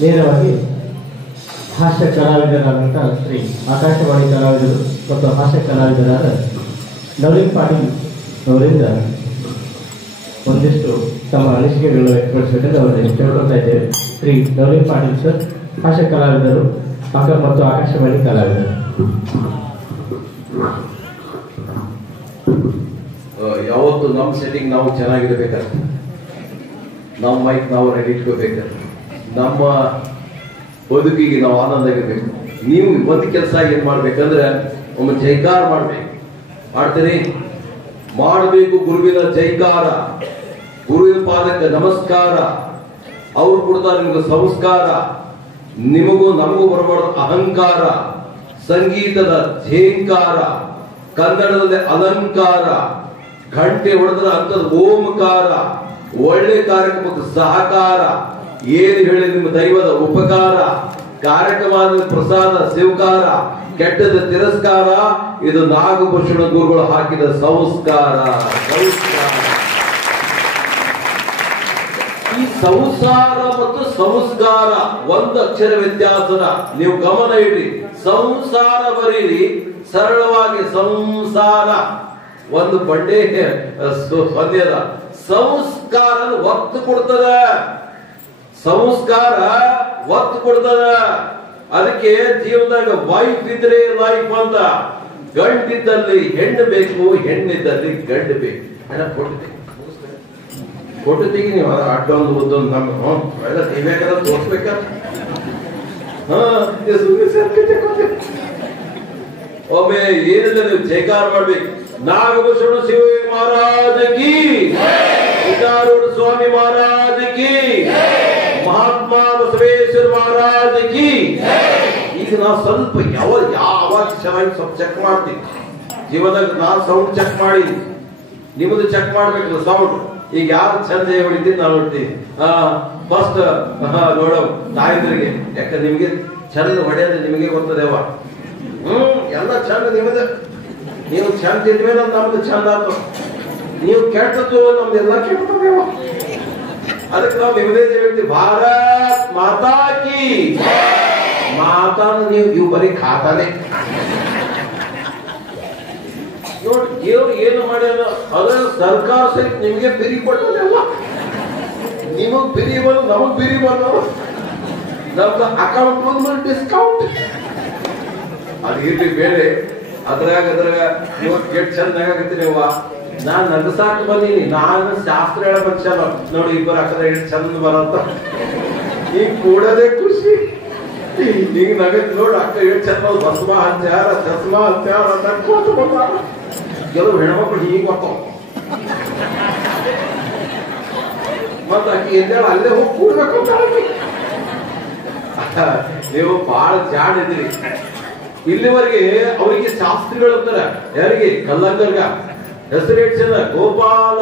ನೇರವಾಗಿ ಹಾಸ್ಯ ಕಲಾವಿದರಾದಂಥ ಶ್ರೀ ಆಕಾಶವಾಣಿ ಕಲಾವಿದರು ಮತ್ತು ಹಾಸ್ಯ ಕಲಾವಿದರಾದ ನವೀನ್ ಪಾಟೀಲ್ ಅವರಿಂದ ಒಂದಿಷ್ಟು ತಮ್ಮ ಅನಿಸಿಕೆಗಳನ್ನು ವ್ಯಕ್ತಪಡಿಸಬೇಕಂತ ಅವರಲ್ಲಿ ಕೇಳ್ಕೊಳ್ತಾ ಇದ್ದೇವೆ. ಶ್ರೀ ನವೀನ್ ಪಾಟೀಲ್ ಸರ್, ಹಾಸ್ಯ ಕಲಾವಿದರು ಮತ್ತು ಆಕಾಶವಾಣಿ ಕಲಾವಿದರು. ಯಾವತ್ತು ನಮ್ಮ ಸೆಟ್ಟಿಂಗ್ ನಾವು ಚೆನ್ನಾಗಿರ್ಬೇಕಾದ್ರೆ, ನಮ್ಮ ಮೈಕ್ ನಾವು ರೆಡಿ ಇಟ್ಕೋಬೇಕಾದ್ರೆ, ನಮ್ಮ ಬದುಕಿಗೆ ನಾವು ಆನಂದ ಆಗಿರ್ಬೇಕು. ನೀವು ಒಂದು ಕೆಲಸ ಏನ್ ಮಾಡ್ಬೇಕಂದ್ರೆ ಒಮ್ಮೆ ಜೈಕಾರ ಮಾಡ್ಬೇಕು. ಮಾಡ್ತೀರಿ? ಮಾಡಬೇಕು. ಗುರುವಿನ ಜೈಕಾರ, ಗುರುವಿನ ಪಾದಕ್ಕೆ ನಮಸ್ಕಾರ. ಅವ್ರು ಕೊಡ್ತಾರೆ ನಿಮ್ಗೆ ಸಂಸ್ಕಾರ. ನಿಮಗೂ ನಮಗೂ ಬರಬಾರ್ದು ಅಹಂಕಾರ. ಸಂಗೀತದ ಝೇಂಕಾರ, ಕನ್ನಡದಲ್ಲಿ ಅಲಂಕಾರ, ಗಂಟೆ ಹೊಡೆದ್ರ ಅಂತದ್ ಓಂಕಾರ, ಒಳ್ಳೆ ಕಾರ್ಯಕ್ರಮಕ್ಕೆ ಸಹಕಾರ, ಏನು ಹೇಳಿ ನಿಮ್ಮ ದೈವದ ಉಪಕಾರ, ಕಾರ್ಯಕ್ರಮದ ಪ್ರಸಾದ ಸ್ವೀಕಾರ, ಕೆಟ್ಟದ ತಿರಸ್ಕಾರ. ಇದು ನಾಗಭೂಷಣ ಗುರುಗಳು ಹಾಕಿದ ಸಂಸ್ಕಾರ. ಈ ಸಂಸಾರ ಮತ್ತು ಸಂಸ್ಕಾರ ಒಂದು ಅಕ್ಷರ ವ್ಯತ್ಯಾಸನ ನೀವು ಗಮನ ಇಡ್ರಿ. ಸಂಸಾರ ಬರೀರಿ ಸರಳವಾಗಿ, ಸಂಸಾರ ಒಂದು ಬಂಡೆ ಪದ್ಯದ. ಸಂಸ್ಕಾರ ಒತ್ತು ಕೊಡ್ತದ, ಸಂಸ್ಕಾರ ಒತ್ತು ಕೊಡ್ತದ. ಅದಕ್ಕೆ ಜೀವನದಾಗ ವೈಫ್ ಇದ್ರೆ ಲೈಫ್ ಅಂತ. ಗಂಡಿದ್ದಲ್ಲಿ ಹೆಣ್ಣು ಬೇಕು, ಹೆಣ್ಣಿದ್ದಲ್ಲಿ ಗಂಡು ಬೇಕು. ಫೋಟೋ ತೆಗಿ ನೀವು. ಅಡ್ಡೊಂದು ಉದ್ದೊಂದು ನಮ್ಮ ನೀವೇಕಂದ್ರೆ ತೋರ್ಸ್ಬೇಕ. ಒಮ್ಮೆ ಏನಿಲ್ಲ, ನೀವು ಜೈಕಾರ ಮಾಡ್ಬೇಕು. ನಾಗಭೂಷಣ ಶಿವ ಮಹಾರಾಜ ಕಿ, ಸಿದ್ದಾರೂಢ ಸ್ವಾಮಿ ಮಹಾರಾಜ ಕಿ, ಮಹಾತ್ಮ ಬಸವೇಶ್ವರ ಮಹಾರಾಜ ಕಿ. ಈಗ ನಾವು ಸ್ವಲ್ಪ ಯಾವಾಗ ಚೆನ್ನಾಗಿ ಸ್ವಲ್ಪ ಚೆಕ್ ಮಾಡ್ತೀವಿ ಜೀವನದಾಗ. ನಾವು ಸೌಂಡ್ ಚೆಕ್ ಮಾಡಿ, ನಿಮ್ಮದು ಚೆಕ್ ಮಾಡ್ಬೇಕಲ್ಲ ಸೌಂಡ್. ಈಗ ಯಾರು ಚಂದ ಹೊಡಿತೀವಿ ನಾವು ಹೊಡ್ತೀವಿ. ಫಸ್ಟ್ ನೋಡೋ ತಾಯಿದ್ರಿಗೆ, ಯಾಕಂದ್ರೆ ನಿಮ್ಗೆ ಚಂದ ಹೊಡೆಯೋದು ನಿಮಗೆ ಗೊತ್ತದೇವ. ಎಲ್ಲ ಚಂದ ನಿಮ್ಮದ. ನೀವು ಚಂದ ಇದ್ಮೇಲೆ ನಮ್ದು ಚಂದ ಆತು. ನೀವು ಕೆಟ್ಟದ್ದು ನಮ್ದೆಲ್ಲ ಕೆಟ್ಟದೇವ. ಅದಕ್ಕೆ ನಾವು ನಿಮ್ಮದೇ ಹೇಳ್ತೀವಿ, ಭಾರತ್ ಮಾತಾ ಕಿ. ಮಾತಾನು ನೀವು ಬರೀ ಖಾತಾನೆ ನೋಡಿ. ದೇವ್ರು ಏನು ಮಾಡ್ಯಾರ ಅದ್ರ ಸರ್ಕಾರ ಸಹಿತ ನಿಮ್ಗೆ ಬಿರಿ ಕೊಟ್ಟದಲ್ಲ. ನಿಮಗ್ ಬಿರಿ ಬಂದು ನಮಗ್ ಬಿರಿ ಬಂದವ. ನಮ್ದು ಅಕೌಂಟ್ ಡಿಸ್ಕೌಂಟ್ ಅದು ಇರ್ಲಿ ಬೇರೆ. ಅದ್ರಾಗ ಎಷ್ಟು ಚಂದಾಗ ಆಗತ್ತೀರಿ. ನಾನ್ ನಗಸಾಕ್ ಬಂದೀನಿ. ನಾನು ಶಾಸ್ತ್ರ ಹೇಳ ಮನುಷ್ಯ ನೋಡಿ. ಇಬ್ಬರು ಅಕ್ಕದ ಎಷ್ಟು ಚಂದ ಬರಂತ. ಈಗ ಕೂಡದೇ ಖುಷಿ. ಈಗ ನಗತ್ ನೋಡಿ ಅಕ್ಕ ಎಷ್ಟು ಚಂದ ಭಸ್ಮ ಹಚ್ಚಾರ, ಚಸ್ಮಾ ಹಚ್ಚಾರ ನಕ್ಕೋತ ಬಂದಾರ. ಕೆಲವು ಹೆಣ್ಮಕ್ಳು ಹೀಗೆ ಬರ್ತಾವ. ಮತ್ತ ಆಕಿ ಎದ್ದೇಳ ಅಲ್ಲೇ ಹೋಗಿ ಕೂಡ್ಬೇಕು ಅಂತ. ನೀವು ಬಹಳ ಜಾಡ್ ಇದ್ರಿ. ಇಲ್ಲಿವರೆಗೆ ಅವರಿಗೆ ಶಾಸ್ತ್ರಿಗಳು ಅಂತಾರ. ಯಾರಿಗೆ? ಕಲ್ಲಂಗರ್ಗ. ಹೆಸರು ಎಷ್ಟು ಜನ? ಗೋಪಾಲ.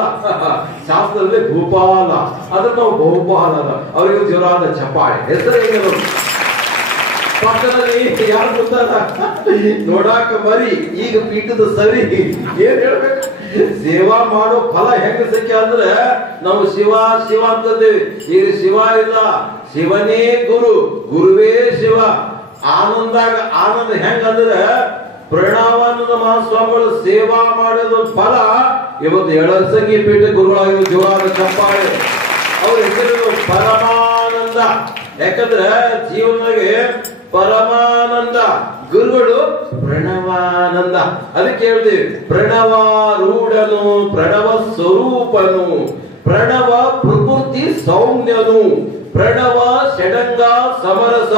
ಶಾಸ್ತ್ರದಲ್ಲಿ ಗೋಪಾಲ. ಅದ್ರ ನಾವು ಗೋಪಾಲ. ಅವರಿಗೆ ಜೋರಾದ ಚಪ್ಪಾಳೆ. ಹೆಸರು ಪಕ್ಕದಲ್ಲಿ ಯಾರು ಗೊತ್ತಾದ? ನೋಡಾಕ ಮರಿ. ಈಗ ಪೀಠದ ಸರಿ. ಏನ್ ಹೇಳ್ಬೇಕು? ಸೇವಾ ಮಾಡೋ ಫಲ ಹೆಂಗ ಸಿಕ್ಕ ಅಂದ್ರೆ ನಾವು ಶಿವ ಶಿವ ಅಂತಂದೇವಿ. ಈಗ ಶಿವ ಇಲ್ಲ, ಶಿವನೇ ಗುರು, ಗುರುವೇ ಶಿವ. ಆನಂದಾಗ ಆನಂದ ಹೆಂಗಂದ್ರೆ ಪ್ರಣವಾನಂದ ಮಹಾಸ್ವಾಮಿಗಳು ಸೇವಾ ಮಾಡೋದು ಫಲ. ಇವತ್ತು ಎಳಸಂಗಿ ಪೀಠ ಗುರುಗಳಾಗಿರೋ ಜೋರಾದ ಚಪ್ಪಾಳೆ. ಅವ್ರ ಹೆಸರು ಪರಮಾನಂದ. ಯಾಕಂದ್ರೆ ಜೀವನಕ್ಕೆ ಪರಮಾನಂದ, ಗುರುಗಳು ಪ್ರಣವಾನಂದ. ಅದಕ್ಕೆ ಹೇಳ್ತೀವಿ ಪ್ರಣವಾರೂಢನು, ಪ್ರಣವ ಸ್ವರೂಪನು, ಪ್ರಣವ ಪ್ರಕೃತಿ ಸೌಮ್ಯನು, ಪ್ರಣವ ಷಡಂಗ ಸಮರಸ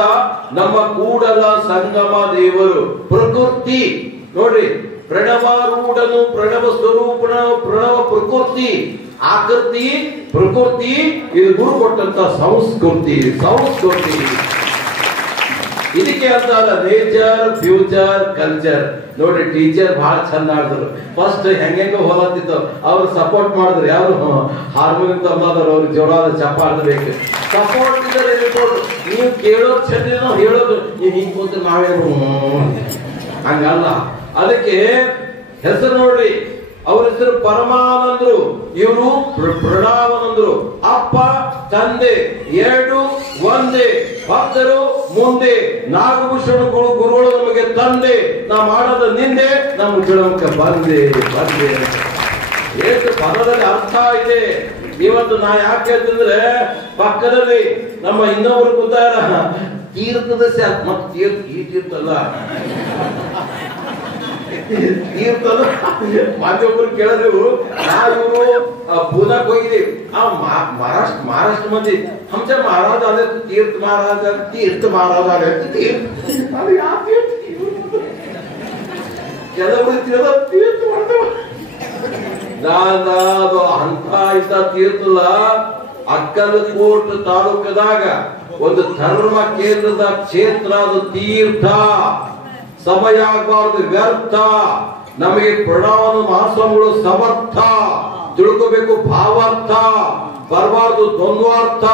ನಮ್ಮ ಕೂಡಲ ಸಂಗಮ ದೇವರು. ಪ್ರಕೃತಿ ನೋಡ್ರಿ, ಪ್ರಣವಾರೂಢನು, ಪ್ರಣವ ಸ್ವರೂಪನ, ಪ್ರಣವ ಪ್ರಕೃತಿ, ಆಕೃತಿ, ಪ್ರಕೃತಿ. ಇದು ಗುರು ಕೊಟ್ಟಂತ ಸಂಸ್ಕೃತಿ. ಸಂಸ್ಕೃತಿ ಇದಕ್ಕೆ ಅಂತ ಅಲ್ಲ, ನೇಚರ್, ಫ್ಯೂಚರ್, ಕಲ್ಚರ್. ನೋಡ್ರಿ ಟೀಚರ್ ಬಹಳ ಚಂದ ಆಡಿದ್ರು. ಫಸ್ಟ್ ಹೆಂಗೆಂಗೋ ಹೊಲತ್ತಿತ್ತು, ಅವ್ರು ಸಪೋರ್ಟ್ ಮಾಡಿದ್ರು. ಯಾರು? ಹಾರ್ಮೋನಿಯಂ ತಂದಾದ್ರು. ಅವ್ರಿಗೆ ಜೋರಾದ ಚಪ್ಪಾಡ್ಬೇಕು. ಸಪೋರ್ಟ್ ಇದ್ದಾರೆ. ನೀವು ಕೇಳೋದು ಚಂದ, ಹೇಳೋದು ನೀವು ಹಿಂಗ್ ಕೂತು ನಾವೇನು ಹಂಗಲ್ಲ. ಅದಕ್ಕೆ ಹೆಸರು ನೋಡ್ರಿ, ಅವ್ರ ಹೆಸರು ಪರಮಾನಂದರು, ಇವರು ಪ್ರಣಾಮಾನಂದರು. ಅಪ್ಪ ತಂದೆ ಎರಡು ಒಂದೇ, ಭಕ್ತರು ಮುಂದೆ, ನಾಗಭೂಷಣ ಗುರುಗಳು ನಮಗೆ ತಂದೆ, ನಾ ಮಾಡದ ನಿಂದೆ, ನಮ್ಮ ಮುಚ್ಚಳಮಕ್ಕೆ ಬಂದೆ ಬಂದೆ. ಎಷ್ಟು ಪದದಲ್ಲಿ ಅರ್ಥ ಇದೆ. ಇವತ್ತು ನಾ ಯಾಕೆ ಹೇಳ್ತಿದ್ರೆ, ಪಕ್ಕದಲ್ಲಿ ನಮ್ಮ ಇನ್ನೊಬ್ರು ಕೂತಾರ, ತೀರ್ಥದ ಮತ್ತೆ ಈ ತೀರ್ಥಲ್ಲ ತೀರ್ಥದ ಮಾಧ್ಯಮರು ಕೇಳಿದ್ರು. ನಾವು ಪೂನಾಕ್ ಹೋಗಿದ್ದೀವಿ. ಮಹಾರಾಷ್ಟ್ರ ಮಂದಿ ಹಂಸ ಮಹಾರಾಜ ಅದೇ ತೀರ್ಥ ಮಹಾರಾಜ ಅದು ಯಾವ ಕೆಲವರು ತೀರ್ಥ ಮಾಡ್ತೇವ. ಅದು ಅಂತ ಇಂತ ತೀರ್ಥದ ಅಕ್ಕಲಕೋಟ ತಾಲೂಕದಾಗ ಒಂದು ಧರ್ಮ ಕೇಂದ್ರದ ಕ್ಷೇತ್ರ, ಅದು ತೀರ್ಥ. ಸಮಯ ಆಗಬಾರದು ವ್ಯರ್ಥ. ನಮಗೆ ಪ್ರಣಾಮ ಮಹಾಸ್ವಾಮಿಗಳು ಸಮರ್ಥ, ತಿಳ್ಕೋಬೇಕು ಭಾವಾರ್ಥ, ಬರಬಾರ್ದು ದ್ವಂದ್ವಾರ್ಥ.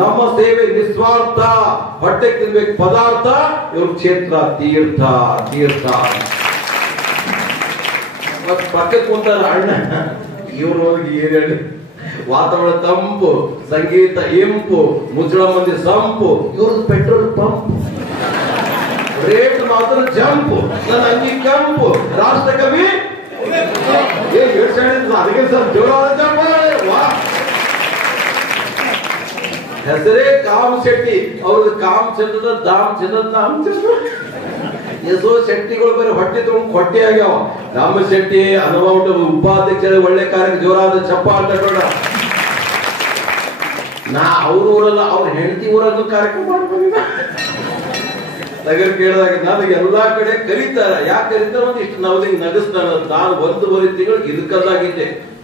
ನಮ್ಮ ಸೇವೆ ನಿಸ್ವಾರ್ಥ, ಹೊಟ್ಟೆ ತಿನ್ಬೇಕು ಪದಾರ್ಥ. ಇವ್ರ ಕ್ಷೇತ್ರ ತೀರ್ಥ ತೀರ್ಥ. ಪಕ್ಕಕ್ಕೆ ಕುಂತಾರ ಅಣ್ಣ, ಇವ್ರು ಹೋಗಿ ಏನ್ ಹೇಳಿ, ವಾತಾವರಣ ತಂಪು, ಸಂಗೀತ ಇಂಪು, ಮುಚ್ಚಳ ಮಂದಿ ಸಂಪು, ಇವ್ರದ್ದು ಪೆಟ್ರೋಲ್ ಪಂಪ್, ರೇಟ್ ಮಾತ್ರ ಜಂಪು, ನನ್ನ ಅಂಗಿ ಕಂಪು, ರಾಷ್ಟ್ರ ಕವಿ ಅದಕ್ಕೆ ಸರ್ ಜೋರಾದ ಹೆಸರೇ ಕಾಮ್ ಶೆಟ್ಟಿ. ಅವ್ರದ್ದು ಕಾಮ್ ಚಂದ್ರದ ದಾಮ್ ಚಂದ್ರ ದಾಮ್ ಚಂದ್ರ. ಎಷ್ಟೋ ಶೆಟ್ಟಿಗಳು ಬೇರೆ ಹೊಟ್ಟೆ ತಗೊಂಡು ಹೊಟ್ಟೆ ಆಗ್ಯಾವ. ರಾಮ ಶೆಟ್ಟಿ ಅನುಭವ ಉಪಾಧ್ಯಕ್ಷರ ಒಳ್ಳೆ ಕಾರ್ಯಕ್ಕೆ ಜೋರಾದ ಚಪ್ಪಾಳೆ ತಗೊಂಡ. ನಾ ಅವ್ರ ಊರಲ್ಲ, ಅವ್ರ ಹೆಂಡತಿ ಊರನ್ನು ಕಾರ್ಯಕ್ರಮ ಮಾಡ್ಕೊಂಡಿದ್ದ. ನಗರ ಕೇಳಿದಾಗ ನನಗೆ ಎಲ್ಲಾ ಕಡೆ ಕರೀತಾರ. ಯಾಕೆ ಕರೀತಾರ? ಒಂದಿಷ್ಟು ನವದಿಂಗ್ ನಗಸ್ತಾನ. ನಾನು 1.5 ತಿಂಗಳು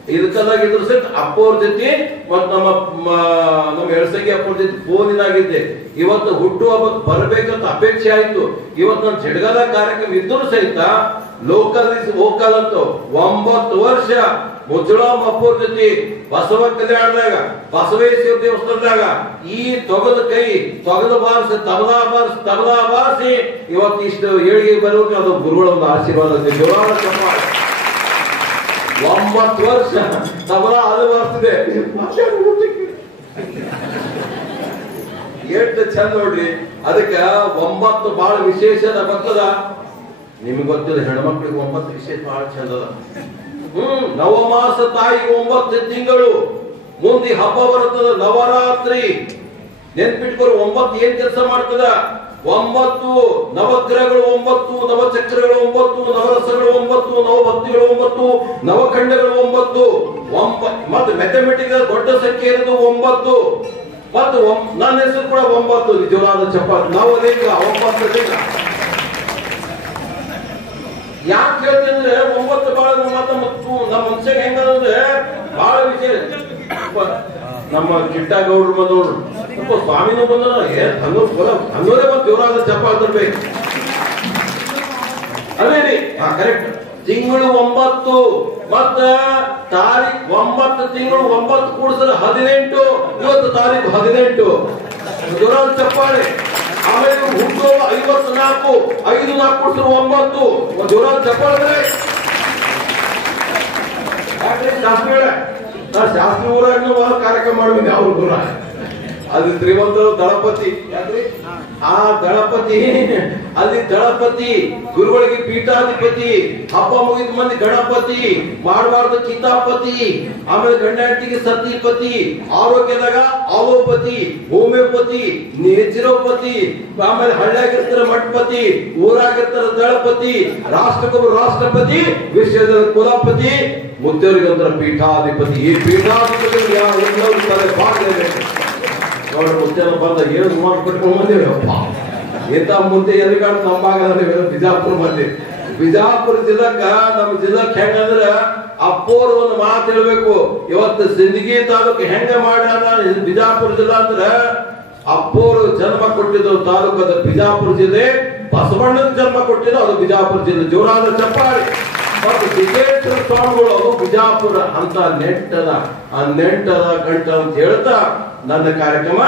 ಇದಕ್ಕಲ್ಲಾಗಿದ್ರು ಸರ್ ಅಪ್ಪವ್ರ ಜೊತೆ ಮತ್ ನಮ್ಮ ಎಳಸಂಗಿ ಅಪ್ಪವ್ರ ಜೊತೆ ಫೋನಿನಾಗಿದ್ದೆ. ಇವತ್ತು ಹುಟ್ಟು ಹಬ್ಬಕ್ಕೆ ಬರ್ಬೇಕಂತ ಅಪೇಕ್ಷೆ ಆಯ್ತು. ಇವತ್ತು ನನ್ನ ಜಡಗದ ಕಾರ್ಯಕ್ರಮ ಇದ್ದರೂ ಸಹಿತ ಲೋಕಲ್ ಇಸ್ ವೋಕಲ್ ಅಂತ 9 ವರ್ಷ ಮುಚ್ಚಳಮ್ಮ ಅಪ್ಪವ್ರ ಜೊತೆ ಬಸವ ಕಲ್ಯಾಣದಾಗ, ಬಸವೇಶ್ವರ ದೇವಸ್ಥಾನದಾಗ ಈ ತೊಗದ ಬಾರಿಸಿ ತಬಲಾ ಬಾರಿಸಿ ಇವತ್ತು ಇಷ್ಟು ಏಳಿಗೆ ಬರೋಕೆ ಅದು ಗುರುಗಳ ಒಂದು ಆಶೀರ್ವಾದ. 9 ವರ್ಷ ತಬಲಾ ಅದು ಬರ್ತಿದೆ. ಎಷ್ಟು ಚಂದ ನೋಡ್ರಿ. ಅದಕ್ಕ 9 ಬಹಳ ವಿಶೇಷ ಬರ್ತದ. ನಿಮ್ಗೆ ಗೊತ್ತಿಲ್ಲ, ಹೆಣ್ಮಕ್ಳಿಗೆ 9 ವಿಶೇಷ ಬಹಳ ಚಂದ ಅದ. ನವಮಾಸ ತಾಯಿಗೆ 9 ತಿಂಗಳು. ಮುಂದೆ ಹಬ್ಬ ಬರುತ್ತದ ನವರಾತ್ರಿ. ನೆನ್ಪಿಟ್ಕೊರು 9 ಏನ್ ಕೆಲಸ ಮಾಡ್ತದ? 9 ನವಗ್ರಹಗಳು, 9 ನವಚಕ್ರಗಳು, 9 ನವರಸಗಳು, 9 ನವಭಕ್ತಿಗಳು, 9 ನವಖಂಡಗಳು, 9 ಮತ್ತೆ ಮ್ಯಾಥಮೆಟಿಕ್ಸ್ ದೊಡ್ಡ ಸಂಖ್ಯೆ ಇರೋದು 9. ಮತ್ತು ನನ್ನ ಹೆಸರು ಕೂಡ 9. ನಿಜವಾದ ಚಪಾತಿ ನವಲಿಂಗ 9 ಲಿಂಗ. ಯಾಕೆ ಹೇಳ್ತಂದ್ರೆ 9 ಬಾಳ ನಮ್ಮ ಮನುಷ್ಯಗೆ ಹೆಂಗಂದ್ರೆ ಬಹಳ ವಿಷಯ. ನಮ್ಮ ಕಿಟ್ಟಗೌಡ್ರು ಬಂದವ್ರು ಸ್ವಾಮಿನೂ ಬಂದ ಹನ್ನೋದೇ ಬಂದು ದೇವರಾದ ಚಪಾತಿ ತರ್ಬೇಕು. ಅದೇ ರೀ ಕರೆಕ್ಟ್. ತಿಂಗಳು 9 ಮತ್ತ ತಾರೀಖ್ 9 ತಿಂಗಳು 9 ಕೂಡಿಸಿದ್ರೆ 18. ಇವತ್ತು ತಾರೀಖು 18 ದೇವರಾದ ಚಪ್ಪಾಳೆ. ಆಮೇಲೆ ಹುಟ್ಟೋದು 54, 5 4 ಕೂಡಿಸಿದ್ರೆ 9 ದೇವರಾದ ಚಪ್ಪಾಳೆ. ಶಾಸ್ತ್ರಿ ಊರಾಗ ಕಾರ್ಯಕ್ರಮ ಮಾಡಿದ್ವಿ. ಅವ್ರ ಊರ ಅದು ಶ್ರೀಮಂತರು ದಳಪತಿ. ಆ ದಳಪತಿ ಅಲ್ಲಿ ದಳಪತಿ ಗುರುಗಳಿಗೆ ಪೀಠಾಧಿಪತಿ. ಹಬ್ಬ ಮುಗಿದ ಮಂದಿ ಗಣಪತಿ, ಮಾಡಬಾರ್ದು ಕಿತಾಪತಿ. ಆಮೇಲೆ ಗಂಡ ಹೆಂಡತಿಗೆ ಸತಿಪತಿ, ಆರೋಗ್ಯದಾಗ ಆಲೋಪತಿ, ಹೋಮಿಯೋಪತಿ, ನೇಚುರೋಪತಿ. ಆಮೇಲೆ ಹಳ್ಳಿಯಾಗಿರ್ತಾರ ಮಠಪತಿ, ಊರಾಗಿರ್ತಾರ ದಳಪತಿ, ರಾಷ್ಟ್ರಕ್ಕೊಬ್ಬರು ರಾಷ್ಟ್ರಪತಿ, ವಿಶ್ವದ ಕುಲಪತಿ, ಮುದ್ದವರಿಗಂತರ ಪೀಠಾಧಿಪತಿ. ಈ ಪೀಠಾಧಿಪತಿ ನೋಡ್ರಿ ಮುದ್ದೆನ ಬಂದ ಏನು ಮಾಡ್ಬಿಟ್ಕೊಂಡು ಬಂದೇವಪ್ಪ. ಇಂಥ ಮುದ್ದೆ ಎಲ್ಲಿ ಕಾಣ ನಮ್ಮಾಗಲ್ಲ. ಬಿಜಾಪುರ ಮಂದಿ, ಬಿಜಾಪುರ ಜಿಲ್ಲಾಕ ನಮ್ಮ ಜಿಲ್ಲಾಕ್ ಹೆಂಗಂದ್ರ ಅಪ್ಪೋರ್ ಒಂದು ಮಾತು ಹೇಳ್ಬೇಕು. ಇವತ್ತು ಸಿಂದಗಿ ತಾಲೂಕು ಹೆಂಗ ಮಾಡ್ಯಾರ ಬಿಜಾಪುರ ಜಿಲ್ಲಾ ಅಂದ್ರ ಅಪ್ಪೋರು ಜನ್ಮ ಕೊಟ್ಟಿದ್ದು ತಾಲೂಕು ಅದು ಬಿಜಾಪುರ ಜಿಲ್ಲೆ. ಬಸವಣ್ಣನ ಜನ್ಮ ಕೊಟ್ಟಿದ್ದು ಅದು ಬಿಜಾಪುರ ಜಿಲ್ಲೆ. ಜೋರಾದ ಚಪ್ಪಾಳೆ. ಮತ್ತು ಸಿದ್ದೇಶ್ವರ ಸ್ವಾಮಿಗಳು ಅದು ಬಿಜಾಪುರ ಅಂತ ನೆಂಟದ. ಆ ನೆಂಟದ ಗಂಟ ಅಂತ ಹೇಳ್ತಾ ನನ್ನ ಕಾರ್ಯಕ್ರಮ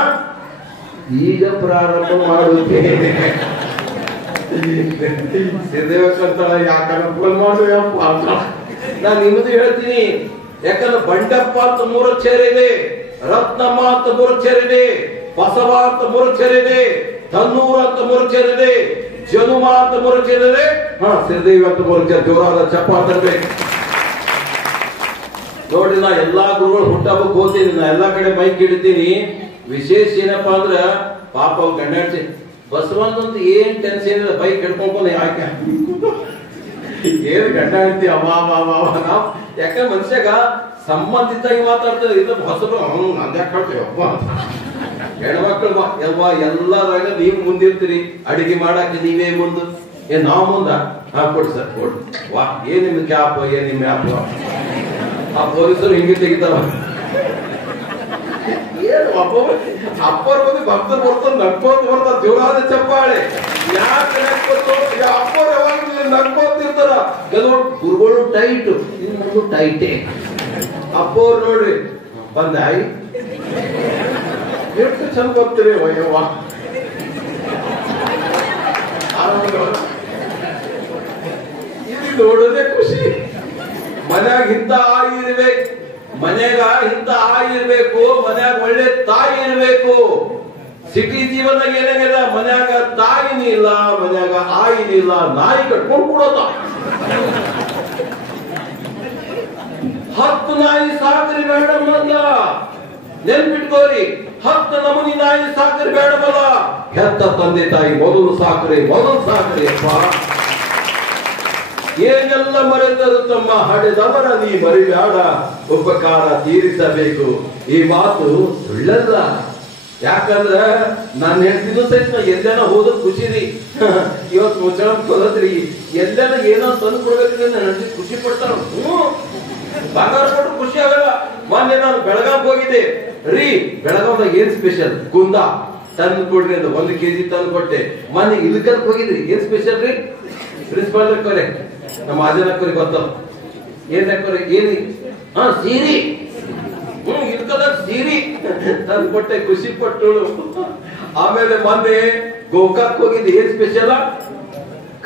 ಈಗ ಪ್ರಾರಂಭ ಮಾಡುತ್ತೇನೆ. ಸಿದ್ದೇಶ್ವರ ಯಾಕಂತ ಮಾಡುವಪ್ಪ ನಾನು ನಿಮ್ಮದು ಹೇಳ್ತೀನಿ. ಯಾಕಂದ್ರೆ ಬಂಡಪ್ಪ ಅಂತ 3 ಅಕ್ಷರ ಇದೆ, ರತ್ನಮ್ಮ ಅಂತ 3 ಅಕ್ಷರ ಇದೆ, ಬಸವ ಅಂತ 3 ಅಕ್ಷರ ಇದೆ, ತನ್ನೂರು ಅಂತ 3 ಅಕ್ಷರ ಇದೆ, ಜನುಮ ಅಂತ 3 ಅಕ್ಷರ ಇದೆ, ಶ್ರೀದೇವಿ ಅಂತ 3 ಅಕ್ಷರ. ಜೋರಾದ ಚಪ್ಪಾಳೆ ತರಬೇಕು ನೋಡಿ. ನಾ ಎಲ್ಲಾ ಗುರುಗಳು ಹುಟ್ಟಹಬ್ಬಕ್ಕೆ ಹೋಗ್ತೀನಿ, ನಾ ಎಲ್ಲಾ ಕಡೆ ಮೈಕ್ ಹಿಡಿತೀನಿ. ವಿಶೇಷ ಏನಪ್ಪಾ ಅಂದ್ರ ಪಾಪ ಗಂಡ ಹೆಂಡತಿ ಬಸವಂತ ಏನ್ ಟೆನ್ಷನ್ ಇಲ್ಲ, ಬೈಕ್ ಹಿಡ್ಕೊಂಡ್ ಯಾಕೆ ಏನ್ ಗಂಡ ಹೆಂಡತಿ ನಾವು ಯಾಕಂದ್ರೆ ಮನುಷ್ಯಾಗ ಸಂಬಂಧಿತಾಗಿ ಮಾತಾಡ್ತಾರೆ. ಇದು ಹೊಸರು ಅಂದ್ಯಾಕ ಹೇಳ್ತೇವಪ್ಪ, ಹೆಣ್ಮಕ್ಳು ಎಲ್ಲಾದ್ರಾಗ ನೀವು ಮುಂದಿರ್ತೀರಿ, ಅಡಿಗೆ ಮಾಡಾಕ ನೀವೇ ಮುಂದೆ, ನಾವ್ ಮುಂದ ಕೊಡಿ ಸರ್ ಕೊಡಿ. ವಾ ಏನ್ ನಿಮ್ ಕ್ಯಾಪ್, ಏನ್ ನಿಮ್ ಆ್ಯಪ್. ಆ ಪೊಲೀಸರು ಹಿಂಗೆ ತೆಗಿತಾರ. ಏನು ಅಪ್ಪರ ಬಂದು ಭಕ್ತರು ಬರ್ತಾರೆ, ನಕ್ಕೋತ ಬರ್ತಾರ, ಜೋರಾದ ಚಪ್ಪಾಳೆ. ಯಾಕೆ ನಕ್ಕೋತು? ಅಪ್ಪರು ಯಾವಾಗ ನಕ್ಕೋತಿರ್ತಾರ. ಕೆಲವು ಗುರುಗಳು ಟೈಟ್, ಇನ್ನೊಂದು ಟೈಟೇ. ಅಪ್ಪವ್ರು ನೋಡ್ರಿ ಬಂದಾಯಿ ಎಷ್ಟು ಚಂದ ಬರ್ತೀರಿ ವಯ್ಯವ್ವ. ಇದು ನೋಡೋದೇ ಖುಷಿ. ಮನ್ಯಾಗ ಇಂತ ಆಯಿ ಇರ್ಬೇಕು, ಮನ್ಯಾಗ ಇಂತ ಆಯಿ ಇರ್ಬೇಕು, ಮನ್ಯಾಗ ಒಳ್ಳೆ ತಾಯಿ ಇರ್ಬೇಕು. ಸಿಟಿ ಜೀವನದಾಗ ಏನಾಗ್ಯದ, ಮನ್ಯಾಗ ತಾಯಿನಿ ಇಲ್ಲ, ಮನ್ಯಾಗ ಆಯಿನಿ ಇಲ್ಲ, ನಾಯಿ ಕಟ್ಕೊಂಡು ಕೊಡೋದ. 10 ನಾಯಿ ಸಾಕ್ರಿ ಮೇಡಮ್ ಅಲ್ಲ, ನೆನ್ಪಿಟ್ಕೋರಿ. 10 ನಮೂನಿ ನಾಯಿ ಸಾಕ್ರಿ ಮೇಡಮ್ ಅಲ್ಲ. ಹೆತ್ತ ತಂದೆ ತಾಯಿ ಮೊದಲು ಸಾಕ್ರಿ ಅಪ್ಪ. ಏನೆಲ್ಲ ಮರೆತರು ತಮ್ಮ ಹಡೆದವರ ನೀ ಮರಿಬೇಡ, ಉಪಕಾರ ತೀರಿಸಬೇಕು. ಈ ಮಾತು ಸುಳ್ಳಲ್ಲ. ಯಾಕಂದ್ರ ನಾನು ಹೇಳ್ತಿದ್ದು ಸಹಿತ ಎಲ್ಲೇನ ಹೋದ ಖುಷಿರಿ. ಇವತ್ತು ಮುಚ್ಚಳಕ್ ಹೋದ್ರಿ, ಎಲ್ಲೇನ ಏನೋ ತಂದು ಕೊಡ್ಬೇಕ್ರಿ, ನನ್ನ ಖುಷಿ ಪಡ್ತಾರ. ಬಂಗಾರ ಕೊಟ್ಟು ಖುಷಿ ಆಗಲ್ಲ. ಮೊನ್ನೆ ನಾನು ಬೆಳಗಾವ್ ಹೋಗಿದ್ದೆ ರೀ. ಬೆಳಗಾವ್ದಾಗ ಏನ್ ಸ್ಪೆಷಲ್? ಕುಂದ ತಂದು ಕೊಡ್ರಿ ಅಂತ 1 kg ತಂದು ಕೊಟ್ಟೆ. ಮೊನ್ನೆ ಇಲ್ಕಲ್ ಹೋಗಿದ್ರಿ, ಏನ್ ಸ್ಪೆಷಲ್ ರೀ? ಪ್ರಿನ್ಸಿಪಾಲ್ ಹಾಕೋರೆ, ನಮ್ಮ ಆಜನ್ ಹಾಕೋರಿ ಗೊತ್ತ ಏನ್ ಹಾಕೋರಿ? ಏನಿ ಸೀರಿ. ಇಲ್ಕದಾಗ ಸೀರಿ ತಂದು ಕೊಟ್ಟೆ, ಖುಷಿ ಪಟ್ಟಳು. ಆಮೇಲೆ ಮೊನ್ನೆ ಗೋಕಾಕ್ ಹೋಗಿದ್ದೆ, ಏನ್ ಸ್ಪೆಷಲ್?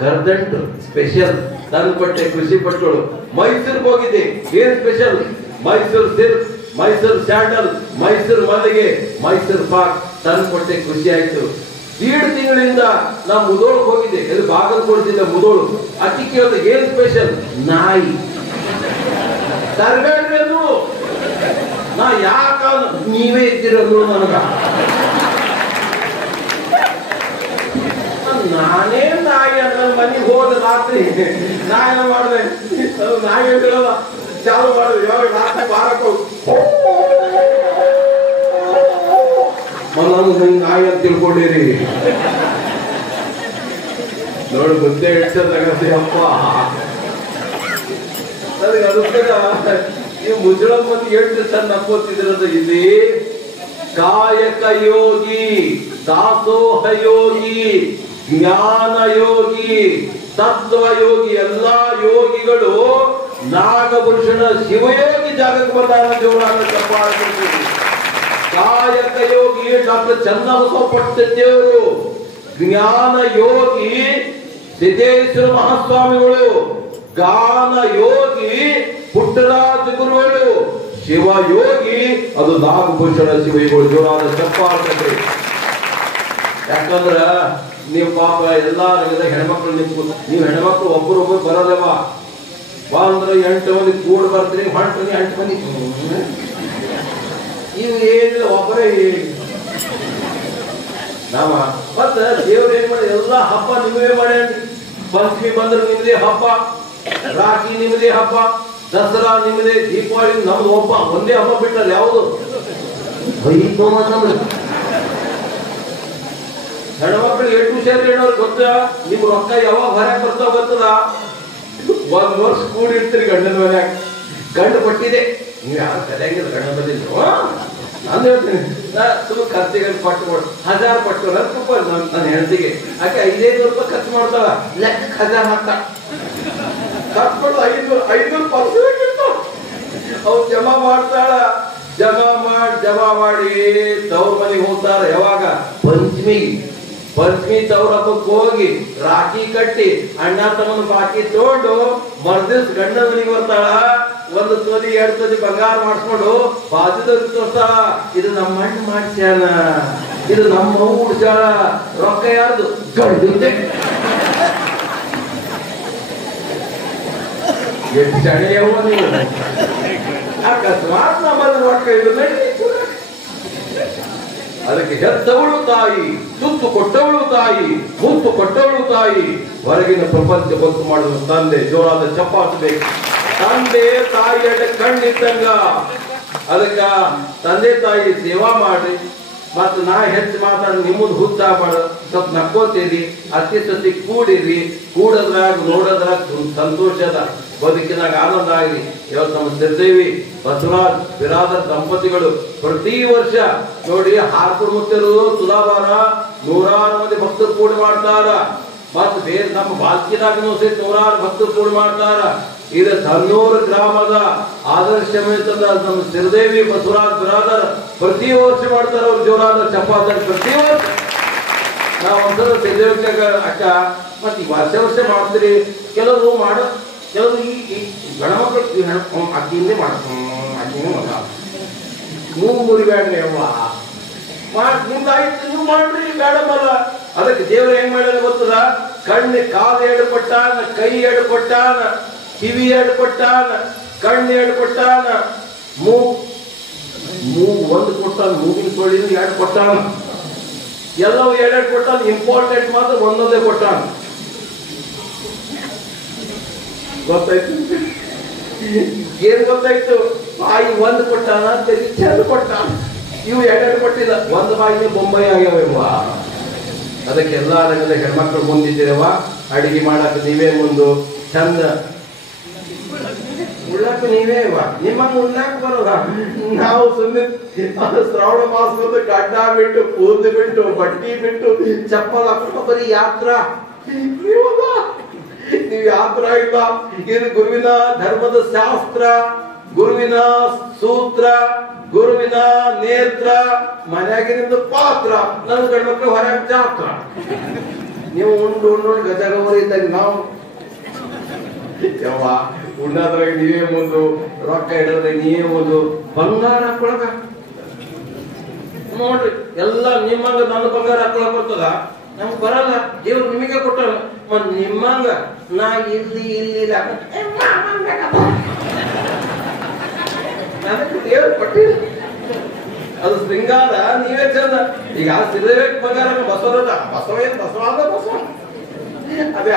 ಕರ್ದಂಟು ಸ್ಪೆಷಲ್ ತಂದು ಕೊಟ್ಟೆ, ಖುಷಿ ಪಟ್ಟಳು. ಮೈಸೂರಿಗೆ ಹೋಗಿದ್ದೆ, ಏನ್ special? Mysuru silk, Mysuru sandal, Mysuru ಮಲ್ಲಿಗೆ, ಮೈಸೂರು ಪಾಕ್ ತಂದು ಕೊಟ್ಟೆ, ಖುಷಿ ಆಯ್ತು. 1.5 ತಿಂಗಳಿಂದ ನಾ ಮುದೋಳಕ್ಕೆ ಹೋಗಿದ್ದೆ, ಎಲ್ಲಿ ಬಾಗಲಕೋಟೆ ಮುದೋಳು. ಅಕ್ಕಿ ಕೇಳಿದ ಏನ್ ಸ್ಪೆಷಲ್? ನಾಯಿ. ತರಬೇಡ್ರಿ ಅಂದ್ರು. ನಾ ಯಾಕ ನೀವೇ ಇದ್ದೀರಂದ್ರು ನನಗ. ನಾನೇ ನಾಯಿ ಅಂತ ಮನೆಗೆ ಹೋದ ರಾತ್ರಿ ನಾ ಏನ ಮಾಡಿದೆ, ನಾಯಿ ಹೇಳಲ್ಲ ಚಾಲು ಮಾಡಿದೆ. ಯಾವಾಗ ರಾತ್ರಿ ಬಾರಕ್ಕೆ ನಾಯಿ ಅಂತ ತಿಳ್ಕೊಂಡಿರಿ ನೋಡಿ. ಮುದ್ದೆ ಇಡ್ಸದಾಗತ್ತೆ ಅಪ್ಪ. ನನಗೆ ಅದಕ್ಕೆ ನೀವು ಮುಜಳಂ ಮಂದಿ ಎಷ್ಟು ಚಂದ ಅನ್ಕೋತಿದ್ರದ. ಇಲ್ಲಿ ಕಾಯಕ ಯೋಗಿ, ದಾಸೋಹ ಯೋಗಿ, ಜ್ಞಾನ ಯೋಗಿ, ತತ್ವ ಯೋಗಿ, ಎಲ್ಲಾ ಯೋಗಿಗಳು ನಾಗಭೂಷಣ ಶಿವಯೋಗಿ ಜಾಗಕ್ಕೆ ಬಂದಾಗ ಜೋರಾದ ಚಪ್ಪಾಳೆ. ಕಾಯಕ ಯೋಗಿ ಡಾಕ್ಟರ್ ಚನ್ನಬಸವ ಪಟ್ಟದೇವರು, ಜ್ಞಾನ ಯೋಗಿ ಸಿದ್ದೇಶ್ವರ ಮಹಾಸ್ವಾಮಿಗಳು, ಗಾನ ಯೋಗಿ ಪುಟ್ಟರಾಜ ಗುರುಗಳು, ಶಿವಯೋಗಿ ಅದು ನಾಗಭೂಷಣ ಶಿವಯೋಗಿಗಳು. ಜೋರಾದ ಚಪ್ಪಾಳೆ. ಯಾಕಂದ್ರ ನೀವು ಪಾಪ ಎಲ್ಲಾ ಹೆಣ್ಮಕ್ಳು, ನೀವು ಹೆಣ್ಮಕ್ಳು ಒಬ್ಬರೊಬ್ಬರು ಬರೋದವ. ಅಂದ್ರೆ 8 ಮಂದಿ ಕೂಡ್ ಬರ್ತೀರಿ, ಹೊಂಟ್ರಿ 8 ಮಂದಿ. ನೀವು ಏನಿಲ್ಲ, ಒಬ್ಬರೇ ನಾವ. ಮತ್ತ ದೇವ್ರ ಏನ್ ಮಾಡಿ ಎಲ್ಲಾ ಹಬ್ಬ ನಿಮ್ಮದೇ ಮಾಡ್ಯಾನ್ರಿ. ಪಂಚಮಿ ಬಂದ್ರೆ ನಿಮ್ಮದೇ ಹಬ್ಬ, ರಾಖಿ ನಿಮ್ಮದೇ ಹಬ್ಬ, ದಸರಾ ನಿಮ್ಮದೇ, ದೀಪಾವಳಿ ನಮ್ದು ಒಬ್ಬ ಒಂದೇ ಹಬ್ಬ ಬಿಟ್ಟಾರ. ಯಾವುದು? ಹೆಣ್ಮಕ್ಳು ಎಷ್ಟು ಹುಷಾರಿ ಹೇಳೋರು ಗೊತ್ತ? ನಿಮ್ ರೊಕ್ಕ ಯಾವಾಗ ಹೊರಗೆ ಬರ್ತಾವ ಗೊತ್ತದ? 1 ವರ್ಷ ಕೂಡಿರ್ತೀರಿ ಗಂಡನ ಮನ್ಯಾಗ. ಗಂಡು ಪಟ್ಟಿದೆ, ನೀವು ಯಾರು ಕಲಿಯಂಗಿಲ್ಲ ಗಂಡ ಬಂದಿದ್ರು. ನಾನು ಹೇಳ್ತೀನಿ, ನಾ ತುಂಬ ಖರ್ಚಿಗೆ ಪಟ್ಟು ಕೊಡು, 1000 ಪಟ್ಟು ರೂಪಾಯಿ ನನ್ನ ಹೆಂಡತಿಗೆ. ಆಕೆ 500 ರೂಪಾಯಿ ಖರ್ಚು ಮಾಡ್ತಾಳ, ಲೆಕ್ಕ 1000 ಹಾಕ್ತ ಖರ್ಚು 500 ಪರ್ಸೆಂಟ್ ಇರ್ತಾವ. ಅವ್ರು ಜಮಾ ಮಾಡ್ತಾಳ. ಜಮಾ ಮಾಡಿ ತವ್ರ ಮನೆಗೆ ಹೋಗ್ತಾರ. ಯಾವಾಗ? ಪಂಚಮಿಗೆ. ಪಂಚಮಿ ತವ್ರ ಹಬ್ಬಕ್ಕೆ ಹೋಗಿ ರಾಖಿ ಕಟ್ಟಿ ಅಣ್ಣ ತಮ್ಮನ ಬಾಕಿ ತಗೊಂಡು ಮರ್ದಿವ್ಸ ಗಂಡ ಮನೆಗೆ ಬರ್ತಾಳ. ಒಂದು ತೊಲಿ 2 ತೊಲಿ ಬಂಗಾರ ಮಾಡಿಸ್ಕೊಂಡು ಬಾಜುದವ್ರಿಗೆ ತೋರ್ತಾಳ, ಇದು ನಮ್ಮ ಅಣ್ಣ ಮಾಡಿಸ್ಯಾನ, ಇದು ನಮ್ಮ ಅವ್ವ ಉಡ್ಸ್ಯಾಳ, ರೊಕ್ಕ ಯಾರ್ದು ಗಂಡದ್ದೆ. ಎಷ್ಟು ಚಣಿಯವ ನೀವು. ಅಕಸ್ಮಾತ್ ನಮ್ಮಲ್ಲಿ ರೊಕ್ಕ ಇದು ಅದಕ್ಕೆ ಹೆತ್ತವಳು ತಾಯಿ, ತುತ್ತು ಕೊಟ್ಟವಳು ತಾಯಿ, ಮುತ್ತು ಕೊಟ್ಟವಳು ತಾಯಿ, ಹೊರಗಿನ ಪ್ರಪಂಚ ಗೊತ್ತು ಮಾಡುವ ತಂದೆ. ಜೋರಾದ ಚಪ್ಪಾಳೆ ಬೇಕು. ತಂದೆ ತಾಯಿ ಕಣ್ಣಿದ್ದಂಗ. ಅದಕ್ಕ ತಂದೆ ತಾಯಿ ಸೇವಾ ಮಾಡಿ. ಮತ್ ನಾ ಹೆಚ್ಚು ಮಾತಾಡಿ ನಿಮ್ಮದು ಹುಚ್ಚಾಗಬಾರ್ದು. ಸ್ವಲ್ಪ ನಕ್ಕೋತೀರಿ, ಅತ್ತಿ ಸತಿ ಕೂಡಿರಿ. ಕೂಡದ್ರಾಗ ನೋಡೋದ್ರಾಗ ಸಂತೋಷದ ಬದುಕಿನಾಗ ಆನಂದ ಆಗಲಿ. ಇವತ್ತು ನಮ್ಮ ಶ್ರೀದೇವಿ ಬಸವರಾಜ್ ಬಿರಾದರ್ ದಂಪತಿಗಳು ಪ್ರತಿ ವರ್ಷ ನೋಡಿ ಹಾರ್ಪುರ್ ಮುತ್ತರು ಸುಧಾಬಾರ 100 ಮಂದಿ ಭಕ್ತರು ಕೂಡಿ ಮಾಡ್ತಾರ. ಮತ್ ಬೇರೆ ನಮ್ಮ ಬಾಲ್ಕಿನಾಗನೂ ಸಹಿತ 100 ಭಕ್ತರು ಕೂಡಿ ಮಾಡ್ತಾರ. ಇದು ಸನ್ನೂರು ಗ್ರಾಮದ ಆದರ್ಶಮೇತದ ನಮ್ಮ ಶ್ರೀದೇವಿ ಬಸವರಾಜ್ ಬಿರಾದರ್ ಪ್ರತಿ ವರ್ಷ ಮಾಡ್ತಾರ. ಅವ್ರು ಜೋರಾದ ಚಪ್ಪಾಳೆ. ಪ್ರತಿ ವರ್ಷ ನಾವು ಒಂದ್ಸಲ ಶ್ರೀದೇವಿ ಅಕ್ಕ ಮತ್ ಈ ವರ್ಷ ಮಾಡ್ತೀರಿ. ಕೆಲವರು ಕೆಲವರು ಈ ಗಣಮಕ್ಳು ಅಕ್ಕಿಂದೇ ಅಕ್ಕಿನೇ ಮಗ ನೀವು ಮುರಿಬೇಡ್ರಿ ಅವ್ವ ನಿಮ್ದಾಯ್ತು ನೀವು ಮಾಡ್ರಿ ಬೇಡಮಲ್ಲ. ಅದಕ್ಕೆ ದೇವ್ರು ಹೆಂಗ್ ಮಾಡ್ಯಾರ ಗೊತ್ತದ? ಕಣ್ಣು ಕಾಲು 2 ಕೊಟ್ಟಾನ, ಕೈ 2 ಕೊಟ್ಟಾನ, ಕಿವಿ 2 ಕೊಟ್ಟಾನ, ಕಣ್ಣು 2 ಕೊಟ್ಟಾನ, ಮೂಗು 1 ಕೊಟ್ಟಾನ, ಮೂಗಿನ ಸೊಳ್ಳಿನ 2 ಕೊಟ್ಟಾನ, ಎಲ್ಲವೂ 2 ಕೊಟ್ಟಾನ. ಇಂಪಾರ್ಟೆಂಟ್ ಮಾತ್ರ ಒಂದೊಂದೇ ಕೊಟ್ಟಾನ. ಗೊತ್ತಾಯ್ತು? ಏನ್ ಗೊತ್ತಾಯ್ತು? ಬಾಯಿ 1 ಕೊಟ್ಟಾನ, ತೆಗಿ 2 ಕೊಟ್ಟಾನ. ಇವು 2 ಕೊಟ್ಟಿಲ್ಲ. 1 ಬಾಯಿಗೆ ಬೊಂಬೈ ಆಗ್ಯಾವ. ಅದಕ್ಕೆ ಎಲ್ಲಾ ರಂಗದ ಹೆಣ್ಮಕ್ಳು ಮುಂದಿದ್ದೀರವ. ಅಡಿಗೆ ಮಾಡಕ್ ನೀವೇ ಮುಂದು, ಚಂದ ಉಳ್ಳಾಕ ನೀವೇ ನಿಮ್ಮಂಗ ಉಳ್ಳಾಕ ಬರೋದ. ನಾವು ಸುಮ್ಮನೆ ಶ್ರಾವಣ ಮಾಸದ ಗಡ್ಡ ಬಿಟ್ಟು, ಕೂದಲು ಬಿಟ್ಟು, ಬಟ್ಟಿ ಬಿಟ್ಟು, ಚಪ್ಪಲ್ ಹಾಕೊಂಡು ಬರೀ ಯಾತ್ರಾ. ನೀವು ಯಾತ್ರ ಇಲ್ಲ. ಇದು ಗುರುವಿನ ಧರ್ಮದ ಶಾಸ್ತ್ರ, ಗುರುವಿನ ಸೂತ್ರ, ಗುರುವಿನ ನೇತ್ರ, ಮನೆಯಾಗಿನಿಂದ ಪಾತ್ರ. ನನ್ನ ಗಂಡ್ಮಕ್ಳು ಹೊರಗೆ ಜಾತ್ರ. ನೀವು ಉಂಡು ಗಜಗವರಿ ಇದ್ದಾಗ ನಾವು ಯವ್ವ ಉಣ್ಣಾದ್ರಾಗ ನೀವೇ ಮುಂದು, ರೊಕ್ಕ ಇಡೋದ್ರಾಗ ನೀವೇ ಮುಂದು. ಬಂಗಾರ ಹಾಕೊಳಕ ನೋಡ್ರಿ ಎಲ್ಲ ನಿಮ್ಮಂಗ ನನ್ನ ಬಂಗಾರ ಹಾಕೊಳಕ್ ಬರ್ತದ? ನಮ್ಗೆ ಬರಲ್ಲ. ದೇವ್ರು ನಿಮಗೆ ಕೊಟ್ಟಲ್ಲ. ನಿಮ್ಮಂಗ ನಾ ಇಲ್ಲಿ ದೇವ್ರು ಕೊಟ್ಟಿಲ್ಲ. ಅದು ಶೃಂಗಾರ. ನೀವೇ ಚಂದ. ಈಗ ಸಿದ್ಧವೇಕ್ ಬಂಗಾರ ಬಸವರದ ಬಸವಾದ ಬಸವ ಅದೇ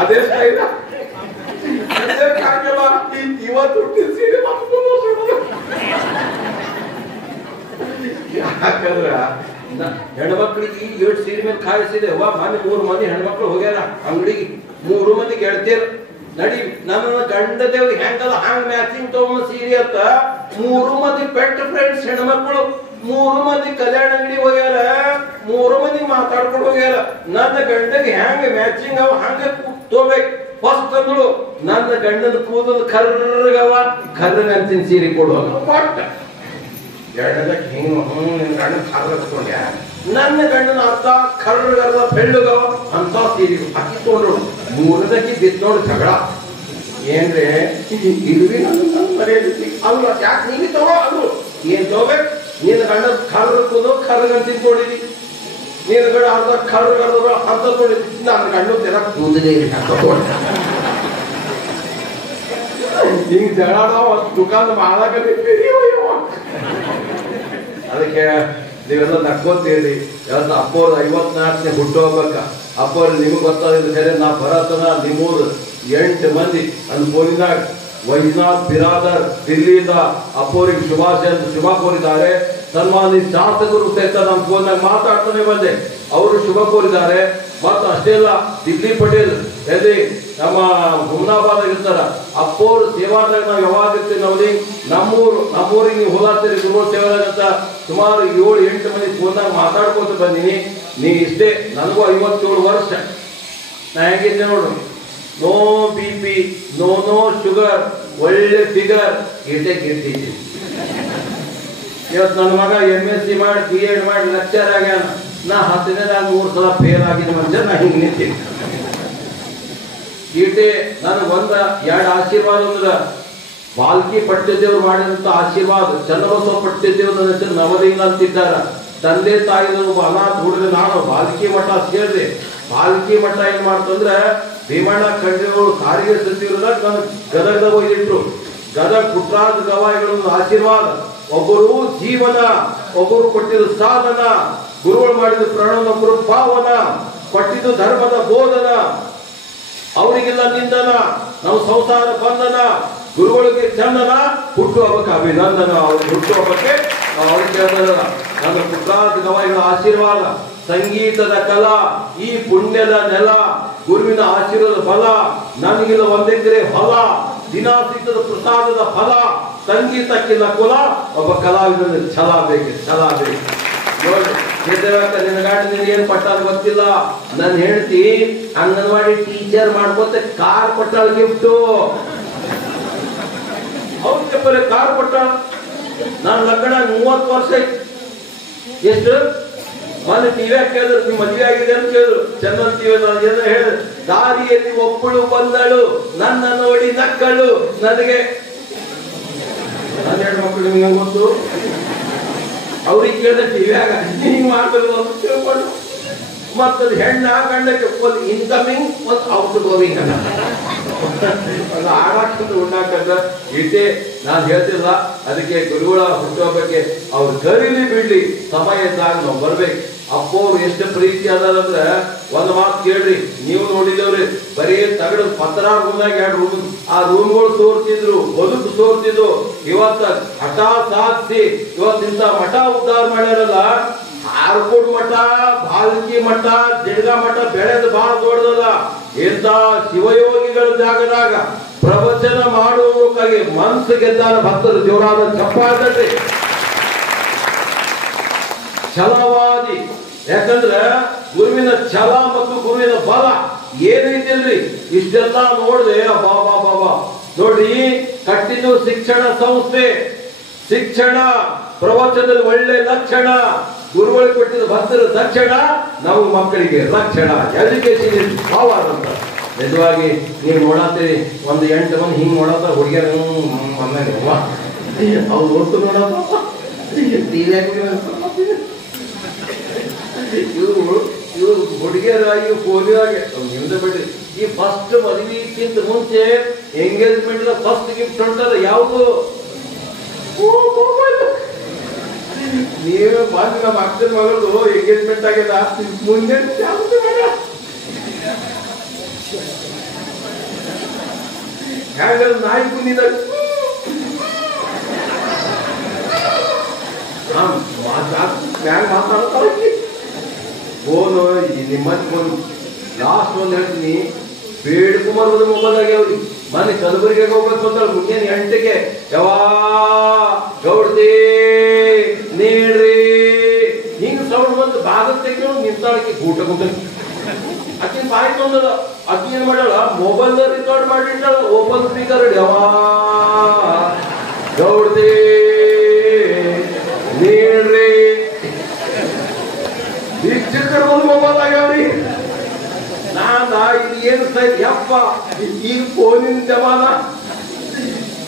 ಅದೇ ಸ್ಟೈಲ ಇವತ್ತು ಸೀರೆ ಯಾಕಂದ್ರ ಹೆಣ್ಮಕ್ಳಿಗೆ 7 ಸೀರೆ ಮೇಲೆ ಕಾಯಿಸಿದೆ. ಮೊನ್ನೆ 3 ಮಂದಿ ಹೆಣ್ಮಕ್ಳು ಹೋಗ್ಯಾರ ಅಂಗಡಿಗೆ. 3 ಮಂದಿ ಗೆಳತಿಯರು ನಡಿ ನನ್ನ ಗಂಡ ದೇವ್ರಿ ಹೆಂಗಲ್ಲ ಹಂಗ ಮ್ಯಾಚಿಂಗ್ ತಗೊಂಡ್ ಸೀರೆ ಅಂತ 3 ಮಂದಿ ಪೆಟ್ ಫ್ರೆಂಡ್ಸ್ ಹೆಣ್ಮಕ್ಳು 3 ಮಂದಿ ಕಲ್ಯಾಣ ಅಂಗಡಿ ಹೋಗ್ಯಾರ. 3 ಮಂದಿ ಮಾತಾಡ್ಕೊಂಡು ಹೋಗ್ಯಾರ. ನನ್ನ ಗಂಡಗೆ ಹೆಂಗ ಮ್ಯಾಚಿಂಗ್ ಅವ ಹಂಗ ತಗೋಬೇಕು. ಫಸ್ಟ್ ಅಂದಳು ನನ್ನ ಗಂಡನ ಕೂದಲು ಕರ್ರಗವ, ಕರ್ರಗ ಅಂತಿನ ಸೀರೆ ಕೊಡುವ ಕೊಟ್ಟ. ಎರಡದಕ್ಕೆ ನಿನ್ ಗಂಡ ಕರ್ರ ತಗೊಂಡ್ಯ. ನನ್ನ ಗಂಡನ ಅರ್ಥ ಕರ್ರಗರ್ದ ಬೆಳ್ಳಗವ ಅಂತ ಸೀರೆ ಅಕ್ಕಿ ತಗೊಂಡ್ರು. 3ದಕ್ಕೆ ಬಿತ್ತು ನೋಡಿ ಜಗಳ. ಏನ್ರೆ ಇಲ್ವಿ ನನ್ನ ಮರ್ಯಾದೆ ಅಲ್ಲ. ಯಾಕೆ ನೀವಿ ತಗೋ ಅಂದ್ರು. ಏನ್ ತಗೋಬೇಕು? ನೀನ್ ಗಂಡ ಕರ್ರ ಕೂದಲು ಕರ್ರಗ ಅಂತ ತಿನ್ಕೊಂಡಿದಿ. ನೀನ್ ಗಂಡ ಅರ್ಧ ಕರ್ರಗರ್ದ ಅರ್ಧ ತಗೊಂಡಿದ್ದಿ. ನನ್ನ ಗಂಡ ತೆರ ಕೂದಲೇ ತಗೊಂಡ. ಹಿಂಗ್ ಜಗಳ ದುಕಾನ್ ಮಾಡಾಕತ್ತಿ. ಅದಕ್ಕೆ ನೀವೆಲ್ಲ ನಕ್ಕೋತೀರಿ. ಇವತ್ತು ಅಪ್ಪವ್ರ 54ನೇ ಹುಟ್ಟು ಹೋಗ್ಬೇಕ. ಅಪ್ಪವ್ರು ನಿಮ್ಗೆ ಗೊತ್ತಾಗಿದ್ದು ಸರಿ. ನಾ ಬರತನ ನಿಮ್ಮೂರು 8 ಮಂದಿ ಅಂದ್ ಫೋನಿನಾಗ ವೈದ್ಯನಾಥ್ ಬಿರಾದರ್ ದಿಲ್ಲಿಯಿಂದ ಅಪ್ಪವ್ರಿಗೆ ಶುಭ ಕೋರಿದ್ದಾರೆ. ಸನ್ಮಾನಿ ಶಾಸಕರು ಸಹಿತ ನಮ್ಮ ಫೋನ್ನಾಗ ಮಾತಾಡ್ತಾನೆ ಬಂದೆ. ಅವರು ಶುಭ ಕೋರಿದ್ದಾರೆ. ಮತ್ತು ಅಷ್ಟೇ ಅಲ್ಲ, ದಿಲ್ಲಿ ಪಟೇಲ್ ಎಲ್ಲಿ ನಮ್ಮ ಹುಮ್ನಾಬಾದ್ ಇರ್ತಾರ. ಅಪ್ಪವ್ರು ಸೇವಾದಾಗ ನಾವು ಯಾವಾಗ ಇರ್ತೀವಿ ನೋಡಿ. ನಮ್ಮೂರಿಗೆ ನೀವು ಹೋಲಾಗ್ತೀರಿ ಗುರು ಸೇವಾದಾಗ ಅಂತ ಸುಮಾರು 7-8 ಮಂದಿ ಫೋನ್ನಾಗ ಮಾತಾಡ್ಕೊತ ಬಂದೀನಿ. ನೀ ಇಷ್ಟೇ ನನಗೂ 57 ವರ್ಷ. ನಾ ಹೆಂಗಿದ್ದೆ ನೋಡು. ನೋ BP, ನೋ ಶುಗರ್, ಒಳ್ಳೆ ಫಿಗರ್, ಇರ್ತಿದ್ದೀನಿ. ಇವತ್ತು ನನ್ನ ಮಗ MSc ಮಾಡಿ B.Ed ಮಾಡಿ ಲೆಕ್ಚರ್ ಆಗ್ಯಾನ. ನಾ 10ನೇದಾಗ 3 ಸಲ ಫೇಲ್ ಆಗಿದ್ದ ಮನುಷ್ಯ ನಾ ಹಿಂಗೆ ನಿಂತೀನಿ. ಈಟೆ ನನಗೆ 1-2 ಆಶೀರ್ವಾದ ಅಂದ್ರೆ ಬಾಲ್ಕಿ ಪಟ್ಟದೇವ್ರು ಮಾಡಿದಂತ ಆಶೀರ್ವಾದ. ಚನ್ನಬಸವ ಪಟ್ಟದೇವ್ರು ನನ್ನ ಹೆಸರು ನವಲಿಂಗ ಅಂತಿದ್ದಾರ. ತಂದೆ ತಾಯಿದವರು ಅನಾಥ ಹುಡುಗ. ನಾನು ಬಾಲ್ಕಿ ಮಠ ಸೇರಿದೆ. ಬಾಲ್ಕಿ ಮಠ ಏನ್ ಮಾಡ್ತಂದ್ರೆ ಭೀಮಣ್ಣ ಖಂಡ್ರೆಗಳು ಸಾರಿಗೆ ಸಚಿವರನ್ನ ಗದಗದಾಗ ಹೋಗಿಟ್ರು. ಗದಗ ಪುಟ್ರಾಜ ಗವಾಯಿಗಳ ಆಶೀರ್ವಾದ. ಒಬ್ಬರು ಜೀವನ, ಒಬ್ಬರು ಕೊಟ್ಟಿದ್ದು ಸಾಧನ, ಗುರುಗಳು ಮಾಡಿದ ಪ್ರಣವ ಪಾವನ, ಕೊಟ್ಟಿದ್ದು ಧರ್ಮದ ಬೋಧನ, ಅವರಿಗೆಲ್ಲ ನಿಂದನ, ನಾವು ಸಂಸಾರ ಬಂಧನ, ಗುರುಗಳಿಗೆ ಚಂದನ, ಹುಟ್ಟುಹಬ್ಬಕ್ಕೆ ಅಭಿನಂದನ. ಅವ್ರಿಗೆ ಹುಟ್ಟುಹಬ್ಬಕ್ಕೆ ಅವ್ರಿಗೆ ಕೇಳ್ತಾರಲ್ಲ. ನನ್ನ ಪುಟ್ರಾಜ ಗವಾಯಿಗಳ ಆಶೀರ್ವಾದ, ಸಂಗೀತದ ಕಲಾ, ಈ ಪುಣ್ಯದ ನೆಲ, ಗುರುವಿನ ಆಶೀರ್ವಾದ ಬಲ, ನನಗಿಲ್ಲ 1 ಎಕರೆ ಹೊಲ, ದಿನ ಸಿಕ್ಕದ ಪ್ರಸಾದದ ಫಲ, ಸಂಗೀತಕ್ಕಿಲ್ಲ ಕುಲ, ಒಬ್ಬ ಕಲಾವಿದನ ಛಲ ಬೇಕು, ಛಲ ಬೇಕು. ನೋಡಿ ನಿನ್ನ ಗಾಡಿ ನಿನ್ಗೆ ಏನ್ ಪಟ್ಟಾರ ಗೊತ್ತಿಲ್ಲ. ನನ್ನ ಹೆಂಡತಿ ಅಂಗನವಾಡಿ ಟೀಚರ್ ಮಾಡ್ಕೊತ ಕಾರ್ ಕೊಟ್ಟಾಳ ಗಿಫ್ಟು. ಅವ್ರಿಗೆ ಬರೀ ಕಾರ್ ಕೊಟ್ಟಾಳ. ನಾನು ಲಗ್ನ 30 ವರ್ಷ ಎಷ್ಟು ಮೊನ್ನೆ ಟಿವಿ ಕೇಳಿದ್ರು, ನಿಮ್ ಮದುವೆ ಆಗಿದೆ ಅಂತ ಕೇಳಿದ್ರು. ಚಂದನ್ ಟಿವಿ ಏನೋ ಹೇಳಿದ್ರು, ದಾರಿಯಲ್ಲಿ ಒಬ್ಬಳು ಬಂದಳು, ನನ್ನ ನೋಡಿ ನಕ್ಕಳು. ನನಗೆ 12 ಮಕ್ಕಳು, ನಿಮ್ಗೆ ಗೊತ್ತು. ಅವ್ರಿಗೆ ಕೇಳಿದ್ರೆ ಟಿವಿಯಾಗ ಹಿಂಗ್ ಮಾಡ್ಬೇಕು ಅಂತ ತಿಳ್ಕೊಂಡು, ಮತ್ತದು ಹೆಣ್ಣ ಗಂಡಕ್ಕೆ ಒಂದು ಇನ್ಕಮಿಂಗ್ ಒಂದು ಔಟ್ ಗೋವಿಂಗ್ ಅನ್ನ ಒಂದು ಆಡಾಕಂತ ಉಣ್ಣಾಕಂತ ಇಟ್ಟೆ. ನಾನು ಹೇಳ್ತಿಲ್ಲ. ಅದಕ್ಕೆ ಗುರುಗಳ ಹುಟ್ಟುಹಬ್ಬಕ್ಕೆ ಅವ್ರು ಕರೀಲಿ ಬಿಡ್ಲಿ, ಸಮಯ ಇದ್ದಾಗ ನಾವು ಬರ್ಬೇಕು. ಅಪ್ಪವ್ರು ಎಷ್ಟು ಪ್ರೀತಿ ಅದಾರಂದ್ರೆ ಒಂದು ಮಾತು ಕೇಳ್ರಿ, ನೀವು ನೋಡಿದವ್ರಿ, ಬರೀ ತಗಡು ಪತ್ರ ರೂಮ್ನಾಗ 2 ರೂಮ್, ಆ ರೂಮ್ಗಳು ತೋರ್ತಿದ್ರು, ಬದುಕು ತೋರ್ತಿದ್ರು. ಇವತ್ತ ಹಠ ಸಾಧಿಸಿ ಇವತ್ತಿಂತ ಮಠ ಉದ್ಧಾರ ಮಾಡ್ಯಾರಲ್ಲ. ಆರ್ಕೋಡ್ ಮಠ, ಬಾಲ್ಕಿ ಮಠ, ಜಿಡ್ಗ ಮಠ ಬೆಳೆದು ಬಹಳ ದೊಡ್ಡದಲ್ಲ. ಇಂಥ ಶಿವಯೋಗಿಗಳ ಜಾಗದಾಗ ಪ್ರವಚನ ಮಾಡುವುದಕ್ಕಾಗಿ ಮನಸ್ಸು ಗೆದ್ದಾನ ಭಕ್ತರು ದೇವರಾದ ಚಪ್ಪಾಳದಲ್ಲಿ ಛಲವಾದಿ. ಯಾಕಂದ್ರೆ ಗುರುವಿನ ಛಲ ಮತ್ತು ಗುರುವಿನ ಬಲ ಏನೈತಿಲ್ರಿ. ಇಷ್ಟೆಲ್ಲ ನೋಡಿದೆ ಬಾಬಾ ಬಾಬಾ ನೋಡಿ. ಕಟ್ಟಿದ್ದು ಶಿಕ್ಷಣ ಸಂಸ್ಥೆ, ಶಿಕ್ಷಣ ಪ್ರವಚನದಲ್ಲಿ ಒಳ್ಳೆ ಲಕ್ಷಣ, ಗುರುಗಳಿಗೆ ಕೊಟ್ಟಿದ್ದ ಭಕ್ತರ ದಕ್ಷಿಣ, ನಾವು ಮಕ್ಕಳಿಗೆ ರಕ್ಷಣ. ಎಜುಕೇಶನ್ ಇಸ್ ಪವರ್ ಅಂತ ನಿಜವಾಗಿ ನೀವು ನೋಡತ್ತೀರಿ. 8 ಮಂದಿ ಹಿಂಗ್ ನೋಡತ್ತ ಹುಡುಗಿಯರು ಅವ್ರು ಹೊತ್ತು ನೋಡತ್ತ ಇವ್ರು ಹುಡುಗಿಯರ ಇವು ಪೋಲಿಯೋಗೆ ನಿಮ್ದು ಬಿಡ್ರಿ. ಈ ಫಸ್ಟ್ ಮದುವೆಗಿಂತ ಮುಂಚೆ ಎಂಗೇಜ್ಮೆಂಟ್ ಫಸ್ಟ್ ಗಿಫ್ಟ್ ಉಂಟಲ್ಲ ಯಾವುದು? ನೀವೇ ಬಂದು ನಮ್ಮ ಅಕ್ಕನ ಮಗಳದು ಎಂಗೇಜ್ಮೆಂಟ್ ಆಗ್ಯದ, ಮುಂದೆ ಹ್ಯಾಂಗ ನಾಯಿ ಕುಂದಿದ ಮಾತಾಡ್ತಾರ ಫೋನು. ನಿಮ್ಮ ಲಾಸ್ಟ್ ಒಂದು ಹೇಳ್ತೀನಿ, ಬೇಡ್ಕುಮಾರ್ ಮೊಬೈಲ್ ಆಗ್ಯಾವ್ರಿ. ಮನೆ ಕಲಬುರಗಿಗೆ ಹೋಗ್ಬೇಕು ಅಂತ ಮುಂಜಾನೆ 8ಗೆ ಯಾವಾ ಗೌಡ್ತಿ ನೀಡ್ರಿ ಹಿಂಗ್ ಸೌಂಡ್ ಬಂದು ಭಾಗದ ತೆಗೆದು ನಿಂತಾಳಕ್ಕೆ ಗೂಟ ಗೂಟ. ಆಕಿನ ಬಾಯಿ ತೊಂದದ. ಆಕಿ ಏನ್ ಮಾಡ್ಯಾಳ, ಮೊಬೈಲ್ ರೆಕಾರ್ಡ್ ಮಾಡಿಟ್ಟಾಳ, ಓಪನ್ ಸ್ಪೀಕರ್ ಯಾವಾ ಗೌಡ್ತಿ ನೀಡ್ರಿ. ಚಿಕ್ಕರ್ ಬಂದು ಮೊಬೈಲ್ ಆಗ್ಯಾವ್ರಿ. ಇದು ಏನು ಸೈಟ್ ಯಪ್ಪ, ಈಗ ಫೋನಿನ ಜಮಾನ.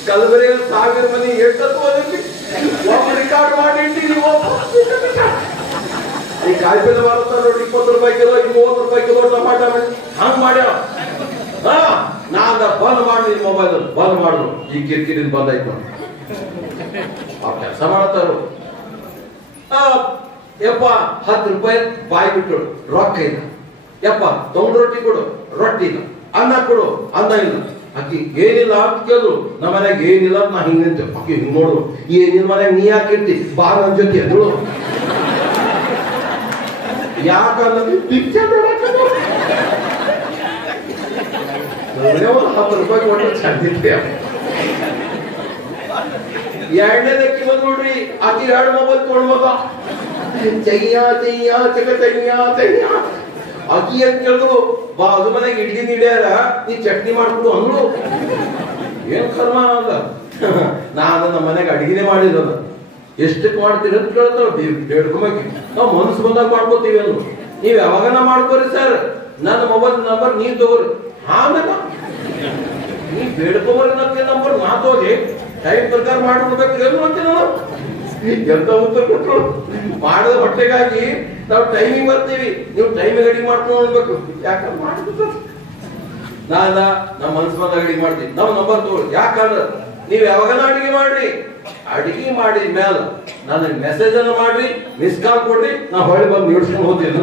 ಕಲಬುರಗಿ 1000 ಮನಿ ಒಬ್ಬ ರೆಕಾರ್ಡ್ ಮಾಡಿ ಈ ಕಾಯಿಪಲ್ಲೆ ಬರುತ್ತ ನೋಡಿ, 20 ರೂಪಾಯಿ ಕಿಲೋ, 30 ರೂಪಾಯಿ ಕಿಲೋ ಟಮಾಟ ಹಂಗ್ ಮಾಡ್ಯಾವ. ನಾನ್ ಬಂದ್ ಮಾಡಿ ಮೊಬೈಲ್ ಬಂದ್ ಮಾಡಿದ್ರು. ಈ ಕಿರಿಕಿರಿ ಬಂದಾಯ್ತು. ಆ ಕೆಲಸ ಮಾಡತ್ತಾರು. ಯಪ್ಪ 10 ರೂಪಾಯಿ ಬಾಯಿ ಬಿಟ್ಟು ರೊಕ್ಕ ಇಲ್ಲ. ಯಪ್ಪ ತೊಂಡ್ ರೊಟ್ಟಿ ಕೊಡು, ರೊಟ್ಟಿ ಇಲ್ಲ. ಅನ್ನ ಕೊಡು, ಅನ್ನ ಇಲ್ಲ. ಅಕ್ಕಿ ಏನಿಲ್ಲ ಅಂತ ಕೇಳಿದ್ರು. ನಮ್ಮ ಮನೆಯಾಗ ಏನಿಲ್ಲ ಅಂತ ನಾ ಹಿಂಗ್ ನಿಂತೆ. ಅಕ್ಕಿ ಹಿಂಗ್ ನೋಡು, ಏನಿಲ್ಲ ಮನ್ಯಾಗ ನೀ ಯಾಕಿರ್ತಿ, ಬಾ ನನ್ ಜೊತೆ ಅಂದಳು. ಯಾಕಂದ್ರೆ ಪಿಕ್ಚರ್ 10 ರೂಪಾಯಿ ಕೊಟ್ಟರೆ ಚಂದಿದ್ದೆ. 2ನೇದಕ್ಕಿ ಬಂದ್ ನೋಡ್ರಿ, ಆಕಿ 2 ಮೊಬೈಲ್ ತೊಗೊಂಡ್ಬೋದ. ಚಯ್ಯ ಚಯ್ಯ ಚಕ ಚಯ್ಯ ಚಯ್ಯ. ಅಕ್ಕಿ ಅಂತ ಕೇಳಿದ್ರು, ಬಾ ಅದು ಮನೆಗೆ ಇಡ್ಲಿ ನೀಡ್ಯಾರ, ನೀ ಚಟ್ನಿ ಮಾಡ್ಕೊಡು ಅಂದ್ರು. ಏನ್ ಕರ್ಮ ಅಂದ. ನಾನು ನಮ್ಮ ಮನೆಗೆ ಅಡಿಗೆನೆ ಮಾಡಿರೋದು. ಎಷ್ಟಕ್ಕೆ ಮಾಡ್ತೀರಿ ಅಂತ ಕೇಳ್ತಾವ. ಬೇಡ್ಕೊಂಬಿ ನಾವು ಮನಸ್ಸು ಬಂದಾಗ ಮಾಡ್ಕೋತೀವಿ ಅಲ್ವ. ನೀವ್ ಯಾವಾಗನ ಮಾಡ್ಕೋರಿ ಸರ್, ನನ್ನ ಮೊಬೈಲ್ ನಂಬರ್ ನೀವ್ ತಗೋರಿ. ಆಮೇಲೆ ನೀ ಬೇಡ್ಕೊಂಬರಿ ನಂಬರ್ ನಾ ತಗೋರಿ, ಟೈಮ್ ಪ್ರಕಾರ ಮಾಡ್ಕೊಡ್ಬೇಕು ಏನು ಅಂತ ನಾವು ಎಂತ ಉತ್ತರ ಕೊಟ್ಟರು. ಮಾಡದ ಹೊಟ್ಟೆಗಾಗಿ ನಾವು ಟೈಮಿಂಗ್ ಬರ್ತೀವಿ, ನೀವು ಟೈಮಿಂಗ್ ಅಡಿಗೆ ಮಾಡ್ಕೊಂಡು ಹೋಗ್ಬೇಕು. ಯಾಕಂದ್ರೆ ಮಾಡ್ಬೇಕು ನಮ್ಮ ಮನಸ್ಸು ಬಂದಾಗ ಅಡಿಗೆ ಮಾಡ್ತೀವಿ. ನಾವು ನಂಬರ್ ತಗೊಳ್ಳಿ. ಯಾಕಂದ್ರೆ ನೀವ್ ಯಾವಾಗನ ಅಡಿಗೆ ಮಾಡ್ರಿ, ಅಡಿಗೆ ಮಾಡಿದ ಮ್ಯಾಲ ನನಗೆ ಮೆಸೇಜ್ ಅನ್ನ ಮಾಡ್ರಿ, ಮಿಸ್ ಕಾಲ್ ಕೊಡ್ರಿ, ನಾ ಹೊಳ್ಳಿ ಬಂದು ನಿಡ್ಸ್ಕೊಂಡು ಹೋಗ್ತೀನಿ.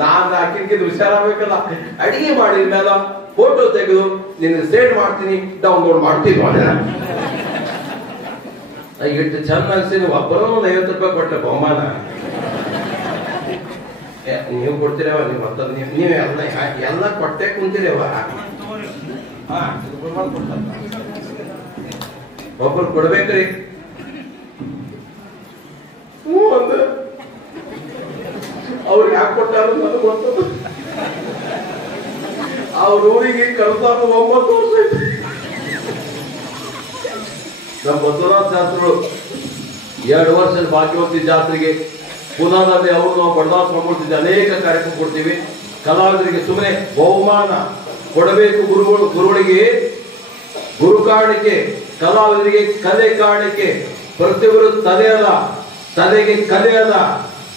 ನಾನು ಹಾಕಿದ್ಕಿದ್ ಹುಷಾರಾಗಬೇಕಲ್ಲ. ಅಡಿಗೆ ಮಾಡಿದ ಮ್ಯಾಲ ಫೋಟೋ ತೆಗೆದು ನಿನ್ಗೆ ಸೇವ್ ಮಾಡ್ತೀನಿ, ಡೌನ್ಲೋಡ್ ಮಾಡ್ತೀನಿ. ಇಟ್ಟು ಚೆನ್ನಾಗಿ ಒಬ್ಬರು 50 ರೂಪಾಯಿ ಕೊಟ್ಟೆ ಬಹುಮಾನ. ನೀವು ಕೊಡ್ತೀರವ, ನೀವೆಲ್ಲ ಕೊಟ್ಟೆ ಕುಂತೀರವ. ಒಬ್ಬರು ಕೊಡ್ಬೇಕ್ರಿ. ಅವ್ರಿಗೆ ಯಾಕೆ ಕೊಟ್ಟಾರ ನನಗೆ ಗೊತ್ತದ. ಅವ್ರ ಊರಿಗೆ ಕರ್ತಾರ 9 ವರ್ಷ ಐತಿ. ನಮ್ಮ ಬಸವರಾಜ ಶಾಸ್ತ್ರಿಗಳು 2 ವರ್ಷ ಭಾಗ್ಯವತಿ ಜಾತ್ರೆಗೆ ಪುನಾದಲ್ಲಿ ಅವರು ನಾವು ಬಡದಾಸ ಮಾಡ್ಕೊಳ್ತಿದ್ದೆ. ಅನೇಕ ಕಾರ್ಯಕ್ರಮ ಕೊಡ್ತೀವಿ. ಕಲಾವಿದರಿಗೆ ಸುಮ್ಮನೆ ಬಹುಮಾನ ಕೊಡಬೇಕು. ಗುರುಗಳಿಗೆ ಗುರು ಕಾಣಿಕೆ, ಕಲಾವಿದರಿಗೆ ಕಲೆ ಕಾಣಿಕೆ. ಪ್ರತಿಯೊಬ್ಬರು ತಲೆ ಅದ, ತಲೆಗೆ ಕಲೆ ಅದ,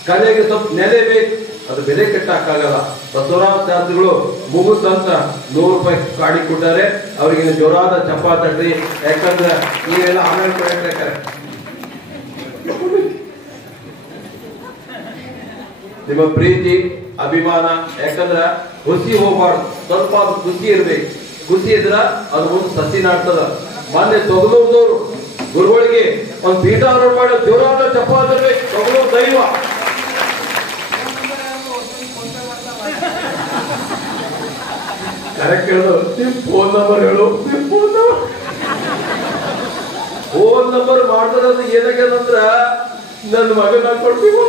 ಕಲೆಗೆ ಸ್ವಲ್ಪ ನೆಲೆ ಬೇಕು. ಅದು ಬೆಲೆ ಕಟ್ಟಕ್ಕಾಗಲ್ಲ. ಬಸವರಾಜ ಶಾಸ್ತ್ರಿಗಳು ಮುಗುಸಂತ 100 ರೂಪಾಯಿ ಕಾಡಿ ಕೊಟ್ಟಾರೆ. ಅವ್ರಿಗೆ ಜೋರಾದ ಚಪ್ಪಾತಡ್ರಿ. ಯಾಕಂದ್ರೆ ನೀವೆಲ್ಲ ಆಮೇಲೆ ಕೊಡ್ಬೇಕಾರೆ ನಿಮ್ಮ ಪ್ರೀತಿ ಅಭಿಮಾನ. ಯಾಕಂದ್ರ ಖುಷಿ ಹೋಗ್ಬಾರ್ದು, ಸ್ವಲ್ಪ ಅದು ಖುಷಿ ಇರ್ಬೇಕು. ಖುಷಿ ಇದ್ರ ಅದು ಮುಂದೆ ಸಸಿ ನಾಡ್ತದ. ಮೊನ್ನೆ ತೊಗಲೂರ್ದವ್ರು ಗುರುಗಳಿಗೆ ಒಂದು ಪೀಠ ಆರೋಪ ಮಾಡೋ ಜೋರಾದ ಚಪ್ಪಾತಿರ್ಬೇಕು. ತೊಗಲೂರು ದೈವ. ಕರೆಕ್ಟ್ ಹೇಳು. ನಿಮ್ ಫೋನ್ ನಂಬರ್ ಹೇಳು. ಫೋನ್ ನಂಬರ್ ಮಾಡ್ತಾರಂದ್ರೆ ಏನಾಗ್ಯದಂದ್ರ ನನ್ನ ಮಗನ ಕೊಡ್ತೀವಿ.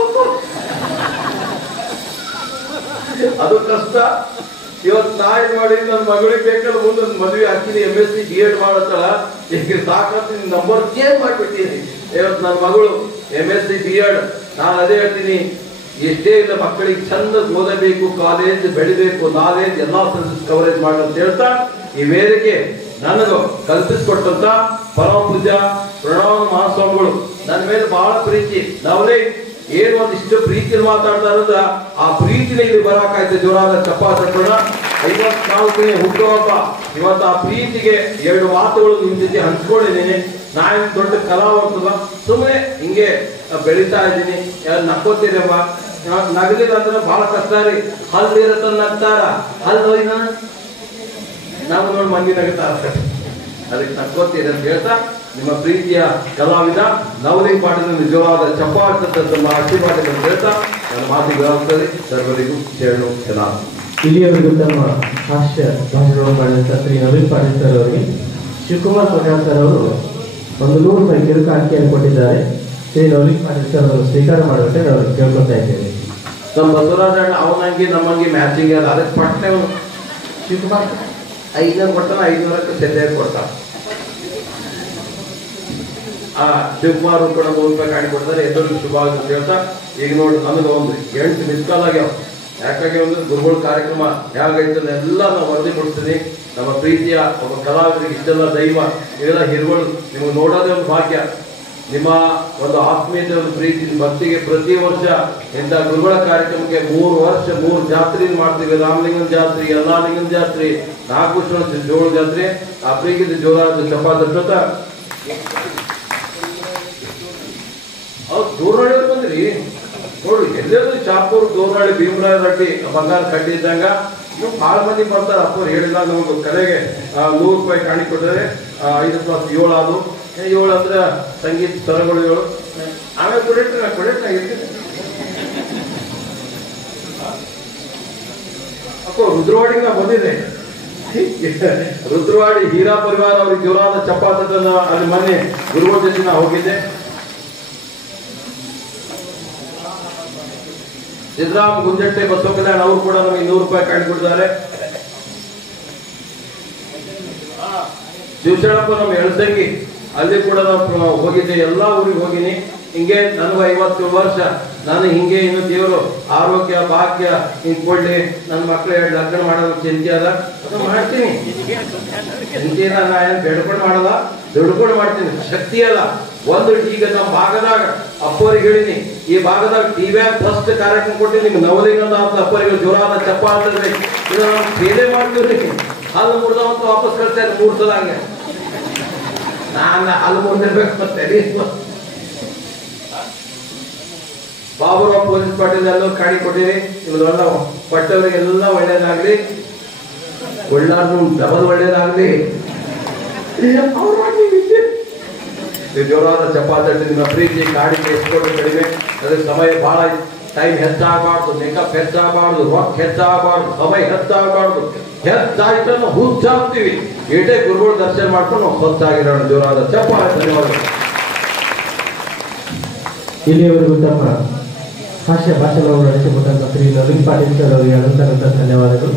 ಅದು ಕಷ್ಟ. ಇವತ್ತು ನಾ ಏನ್ ಮಾಡಿ ನನ್ನ ಮಗಳಿಗೆ ಬೇಕಲ್ಲ ಮುಂದೆ ಮದುವೆ ಹಾಕಿನಿ, MSc B.Ed ಮಾಡತ್ತಳ. ಈಗ ಸಾಕಂತ ನಂಬರ್ ಚೇಂಜ್ ಮಾಡ್ಬಿಟ್ಟಿನಿ. ಇವತ್ತು ನನ್ನ ಮಗಳು MSc B.Ed. ನಾನು ಅದೇ ಹೇಳ್ತೀನಿ, ಎಷ್ಟೇ ಇಲ್ಲ ಮಕ್ಕಳಿಗೆ ಚಂದ ಓದಬೇಕು, ಕಾಲೇಜ್ ಬೆಳಿಬೇಕು, ನಾಲೆಜ್ ಎಲ್ಲಾ ಕವರೇಜ್ ಮಾಡಿ ಅಂತ ಹೇಳ್ತಾ ಈ ವೇದಿಕೆ ನನಗೂ ಕಲ್ಪಿಸಿಕೊಟ್ಟಂತ ಪರಮ ಪೂಜ್ಯ ಪ್ರಣವ ಮಹಾಸ್ವಾಮಿಗಳು ನನ್ನ ಮೇಲೆ ಬಹಳ ಪ್ರೀತಿ. ನಾವೇ ಏನು ಒಂದಿಷ್ಟು ಪ್ರೀತಿಯಲ್ಲಿ ಮಾತಾಡ್ತಾರಂದ್ರ ಆ ಪ್ರೀತಿನ ಇಲ್ಲಿ ಬರಾಕಾಯ್ತು. ಜೋರಾದ ಚಪ್ಪಾತಟ್ಟೋಣ. 54ನೇ ಹುಟ್ಟುಹಬ್ಬ ಇವತ್ತು. ಆ ಪ್ರೀತಿಗೆ 2 ಮಾತುಗಳು ನಿಮ್ ಜೊತೆ ಹಂಚ್ಕೊಂಡಿದ್ದೀನಿ. ನಾನು ದೊಡ್ಡ ಕಲಾವಂತದ ಸುಮ್ಮನೆ ಹಿಂಗೆ ಬೆಳೀತಾ ಇದ್ದೀನಿ. ನಕ್ಕೋತೀರವ್ವ, ನಗಲಿಲ್ಲ ಅಂದ್ರೆ ಬಹಳ ಕಷ್ಟ ರೀ. ಹಲ್ಲಿರತ್ತ ನಗ್ತಾರ, ಹಲ್ಲು ನಾವು ನೋಡಿ ಮಂದಿ ನಗ್ತಾರ. ಅದಕ್ಕೆ ನಕ್ಕೋತೀರಿ ಅಂತ ಹೇಳ್ತಾ ನಿಮ್ಮ ಪ್ರೀತಿಯ ಕಲಾವಿದ ನವಲಿಂಗ್ ಪಾಟೀಲ್ ನಿಜವಾದ ಚಪ್ಪಾಟ ತಮ್ಮ ಆಶೀರ್ವಾದ ಅಂತ ಹೇಳ್ತಾ ನನ್ನ ಮಾತಿಗೆ ಸರ್ವರಿಗೂ ಶರಣು ಶರಣ. ಇಲ್ಲಿಯವರೆಗೂ ತಮ್ಮ ಹಾಸ್ಯ ಭಾಷಣವನ್ನು ಮಾಡಿದಂಥ ಶ್ರೀ ನವೀನ್ ಪಾಟೀಲ್ ಸರ್ ಅವರಿಗೆ ಶಿವಕುಮಾರ್ ಪಟ್ಯಾಲ್ ಸರ್ ಅವರು 100 ರೂಪಾಯಿ ಕಿರುಕ ಅಂಕಿಯನ್ನು ಕೊಟ್ಟಿದ್ದಾರೆ. ಶ್ರೀ ನವೀನ್ ಪಾಟೀಲ್ ಸರ್ ಅವರು ಸ್ವೀಕಾರ ಮಾಡಬೇಕೆ ನಾವು ಕೇಳ್ಕೊತಾ ಇದ್ದೇವೆ. ನಮ್ಮ ಬಸವರಾಜ ಅವನಂಗೆ ನಮ್ಮಂಗೆ ಮ್ಯಾಚಿಂಗ್ ಅದ. ಅದಕ್ಕೆ ಪಟ್ಟೆ ಶಿವಕುಮಾರ್ 500 ಕೊಡ್ತಾನ, 500ಕ್ಕೆ ಸೆಲ್ಲೆ ಕೊಡ್ತಾನ. ಶಿವಕುಮಾರ್ ಕೂಡ 100 ರೂಪಾಯಿ ಕಾಡಿ ಕೊಡ್ತಾರೆ. ಎಲ್ಲರಿಗೂ ಶುಭ ಅಂತ ಹೇಳ್ತಾ ಈಗ ನೋಡಿ ನನಗೆ ಒಂದು 8 ಮಿಸ್ ಕಾಲ್ ಆಗ್ಯಾವ. ಯಾಕಾಗಿ ಒಂದು ಗುರುಗಳ ಕಾರ್ಯಕ್ರಮ ಹೇಗೈತೆ ಎಲ್ಲ ನಾವು ವರದಿ ಕೊಡ್ತೀನಿ. ನಮ್ಮ ಪ್ರೀತಿಯ ಒಬ್ಬ ಕಲಾವಿದರಿಗೆ ಇಷ್ಟೆಲ್ಲ ದೈವ ಇವೆಲ್ಲ ಹಿರುಗಳು ನಿಮಗೆ ನೋಡೋದೇ ಒಂದು ಭಾಗ್ಯ. ನಿಮ್ಮ ಒಂದು ಆತ್ಮೀಯತೆ, ಒಂದು ಪ್ರೀತಿ, ಭಕ್ತಿಗೆ ಪ್ರತಿ ವರ್ಷ ಇಂಥ ಗುರುಗಳ ಕಾರ್ಯಕ್ರಮಕ್ಕೆ 3 ವರ್ಷ 3 ಜಾತ್ರೆ ಮಾಡ್ತೀವಿ. ರಾಮಲಿಂಗನ ಜಾತ್ರೆ, ಯಲ್ಲಾಲಿಂಗನ ಜಾತ್ರೆ, ನಾಗಭೂಷಣ ಜೋಳ ಜಾತ್ರೆ. ಆ ಪ್ರೀತಿ ಜೋರಾದ ಚಪಾತ ಅವ್ರು ದೂರನಾಳಿ ಬಂದ್ರಿ ನೋಡ್ರಿ. ಎಲ್ಲರೂ ಚಾಪೂರ್, ದೂರನಾಳಿ, ಭೀಮರಾಯ ರೆಡ್ಡಿ, ಬಂಗಾರ ಕಡ್ಡಿ ಇದ್ದಂಗ ಇನ್ನು ಬಹಳ ಮಂದಿ ಬರ್ತಾರೆ. ಅಪ್ಪರು ಹೇಳಿಲ್ಲ ನಮ್ಗೆ ಕಲೆಗೆ 100 ರೂಪಾಯಿ ಕಾಣಿ ಕೊಟ್ಟರೆ 5 + 7 ಅದು 7 ಅಂದ್ರೆ ಸಂಗೀತ ಸ್ವರಗಳು 7. ಆಮೇಲೆ ಕೊಡಿಟ್ರೆ ಇರ್ತೀನಿ. ಅಪ್ಪ ರುದ್ರವಾಡಿಗೆ ನಾ ಬಂದಿದ್ದೆ. ರುದ್ರವಾಡಿ ಹೀರಾ ಪರಿವಾರ ಅವ್ರಿಗೆ ಜೋರಾದ ಚಪಾತನ್ನ ಅಲ್ಲಿ ಮೊನ್ನೆ ಗುರುಗಳ ಜೊತೆ ನಾ ಹೋಗಿದ್ದೆ. ಸಿದ್ದರಾಮ್ ಗುಂಜಟ್ಟೆ, ಬಸವ ಕಲ್ಯಾಣ್ ಅವರು ಕೂಡ ನಮಗೆ 100 ರೂಪಾಯಿ ಕಾಣಿ ಕೊಟ್ಟಿದ್ದಾರೆ. ಶಿವಶರಣಪ್ಪ ನಮ್ಮ ಎಳಸಂಗಿ ಅಲ್ಲಿ ಕೂಡ ನಾವು ಹೋಗಿದ್ದೆ, ಎಲ್ಲ ಊರಿಗೆ ಹೋಗಿನಿ. ಹಿಂಗೆ ನನಗೂ 50 ವರ್ಷ, ನಾನು ಹಿಂಗೆ ಇನ್ನು ದೇವರು ಆರೋಗ್ಯ ಭಾಗ್ಯ ಹಿಂಗೆ ಕೊಡ್ಲಿ, ನನ್ನ ಮಕ್ಕಳು 2 ಲಗ್ನ ಮಾಡೋದು ಚಿಂತೆ ಅದ, ಅದು ಮಾಡ್ತೀನಿ. ಚಿಂತೆನ ನಾ ಏನು ಬೇಡ್ಕೊಂಡು ಮಾಡಲ್ಲ, ದುಡ್ಕೊಂಡು ಮಾಡ್ತೀನಿ. ಶಕ್ತಿ ಅಲ್ಲ ಒಂದು. ಈಗ ನಮ್ಮ ಭಾಗದಾಗ ಅಪ್ಪರಿಗೆ ಹೇಳಿನಿ, ಈ ಭಾಗದಾಗ ಟಿವಿಯಾಗ ಫಸ್ಟ್ ಕಾರ್ಯಕ್ರಮ ಕೊಟ್ಟು ನಿಮ್ಗೆ ನವಲಿಂಗದ ಅಂತ ಅಪ್ಪರಿಗೆ ಜೋರಾದ ಚಪ್ಪಾಳೆ ಇದು ನಾವು ಸೇವೆ ಮಾಡ್ತೀವಿ. ಹಲ್ಲು ಮುರಿದವಂತ ವಾಪಸ್ ಕಳ್ಸ್ತಾರೆ 3 ಸಲ. ಹಂಗೆ ನಾನು ಹಲ್ಲು ಮುರಿದಿರ್ಬೇಕು ಮತ್ತೆ ಬಾಬುರಾವ್ ಪೊಲೀಸ್ ಪಾಟೀಲ್ ಎಲ್ಲರೂ ಕಾಡಿ ಕೊಟ್ಟಿರಿ. ಇವೆಲ್ಲ ಪಟ್ಟವರಿಗೆಲ್ಲ ಒಳ್ಳೇದಾಗ್ಲಿ, ಒಳ್ಳಾರ್ದು ಡಬಲ್ ಒಳ್ಳೇದಾಗ್ಲಿ. ಜೋರಾದ ಚಪಾತಿ ನಿಮ್ಮ ಪ್ರೀತಿ ಕಾಡಿಗೆ ಎಸ್ಕೊಂಡು ಕಡಿಮೆ. ಅದಕ್ಕೆ ಸಮಯ ಬಹಳ ಟೈಮ್ ಹೆಚ್ಚಾಗಬಾರ್ದು, ಮೇಕಪ್ ಹೆಚ್ಚಾಗಬಾರ್ದು, ರೊಕ್ಕ ಹೆಚ್ಚಾಗಬಾರ್ದು, ಸಮಯ ಹೆಚ್ಚಾಗಬಾರ್ದು. ಹೆಚ್ಚಾಯ್ತನ್ನು ಹುಚ್ಚಾಗ್ತೀವಿ. ಏಟೇ ಗುರುಗಳು ದರ್ಶನ ಮಾಡ್ಕೊಂಡು ನಾವು ಹೊತ್ತಾಗಿರೋಣ. ಜೋರಾದ ಚಪಾತಿ. ಧನ್ಯವಾದಗಳು. ಇಲ್ಲಿಯವರೆಗೂ ತಮ್ಮ ಹಾಸ್ಯ ಭಾಷಣವನ್ನು ನಡೆಸಿಕೊಟ್ಟಂತ ಶ್ರೀ ನವೀನ್ ಪಾಟೀಲ್ ಸರ್ ಅವರಿಗೆ ಅನಂತ ಧನ್ಯವಾದಗಳು.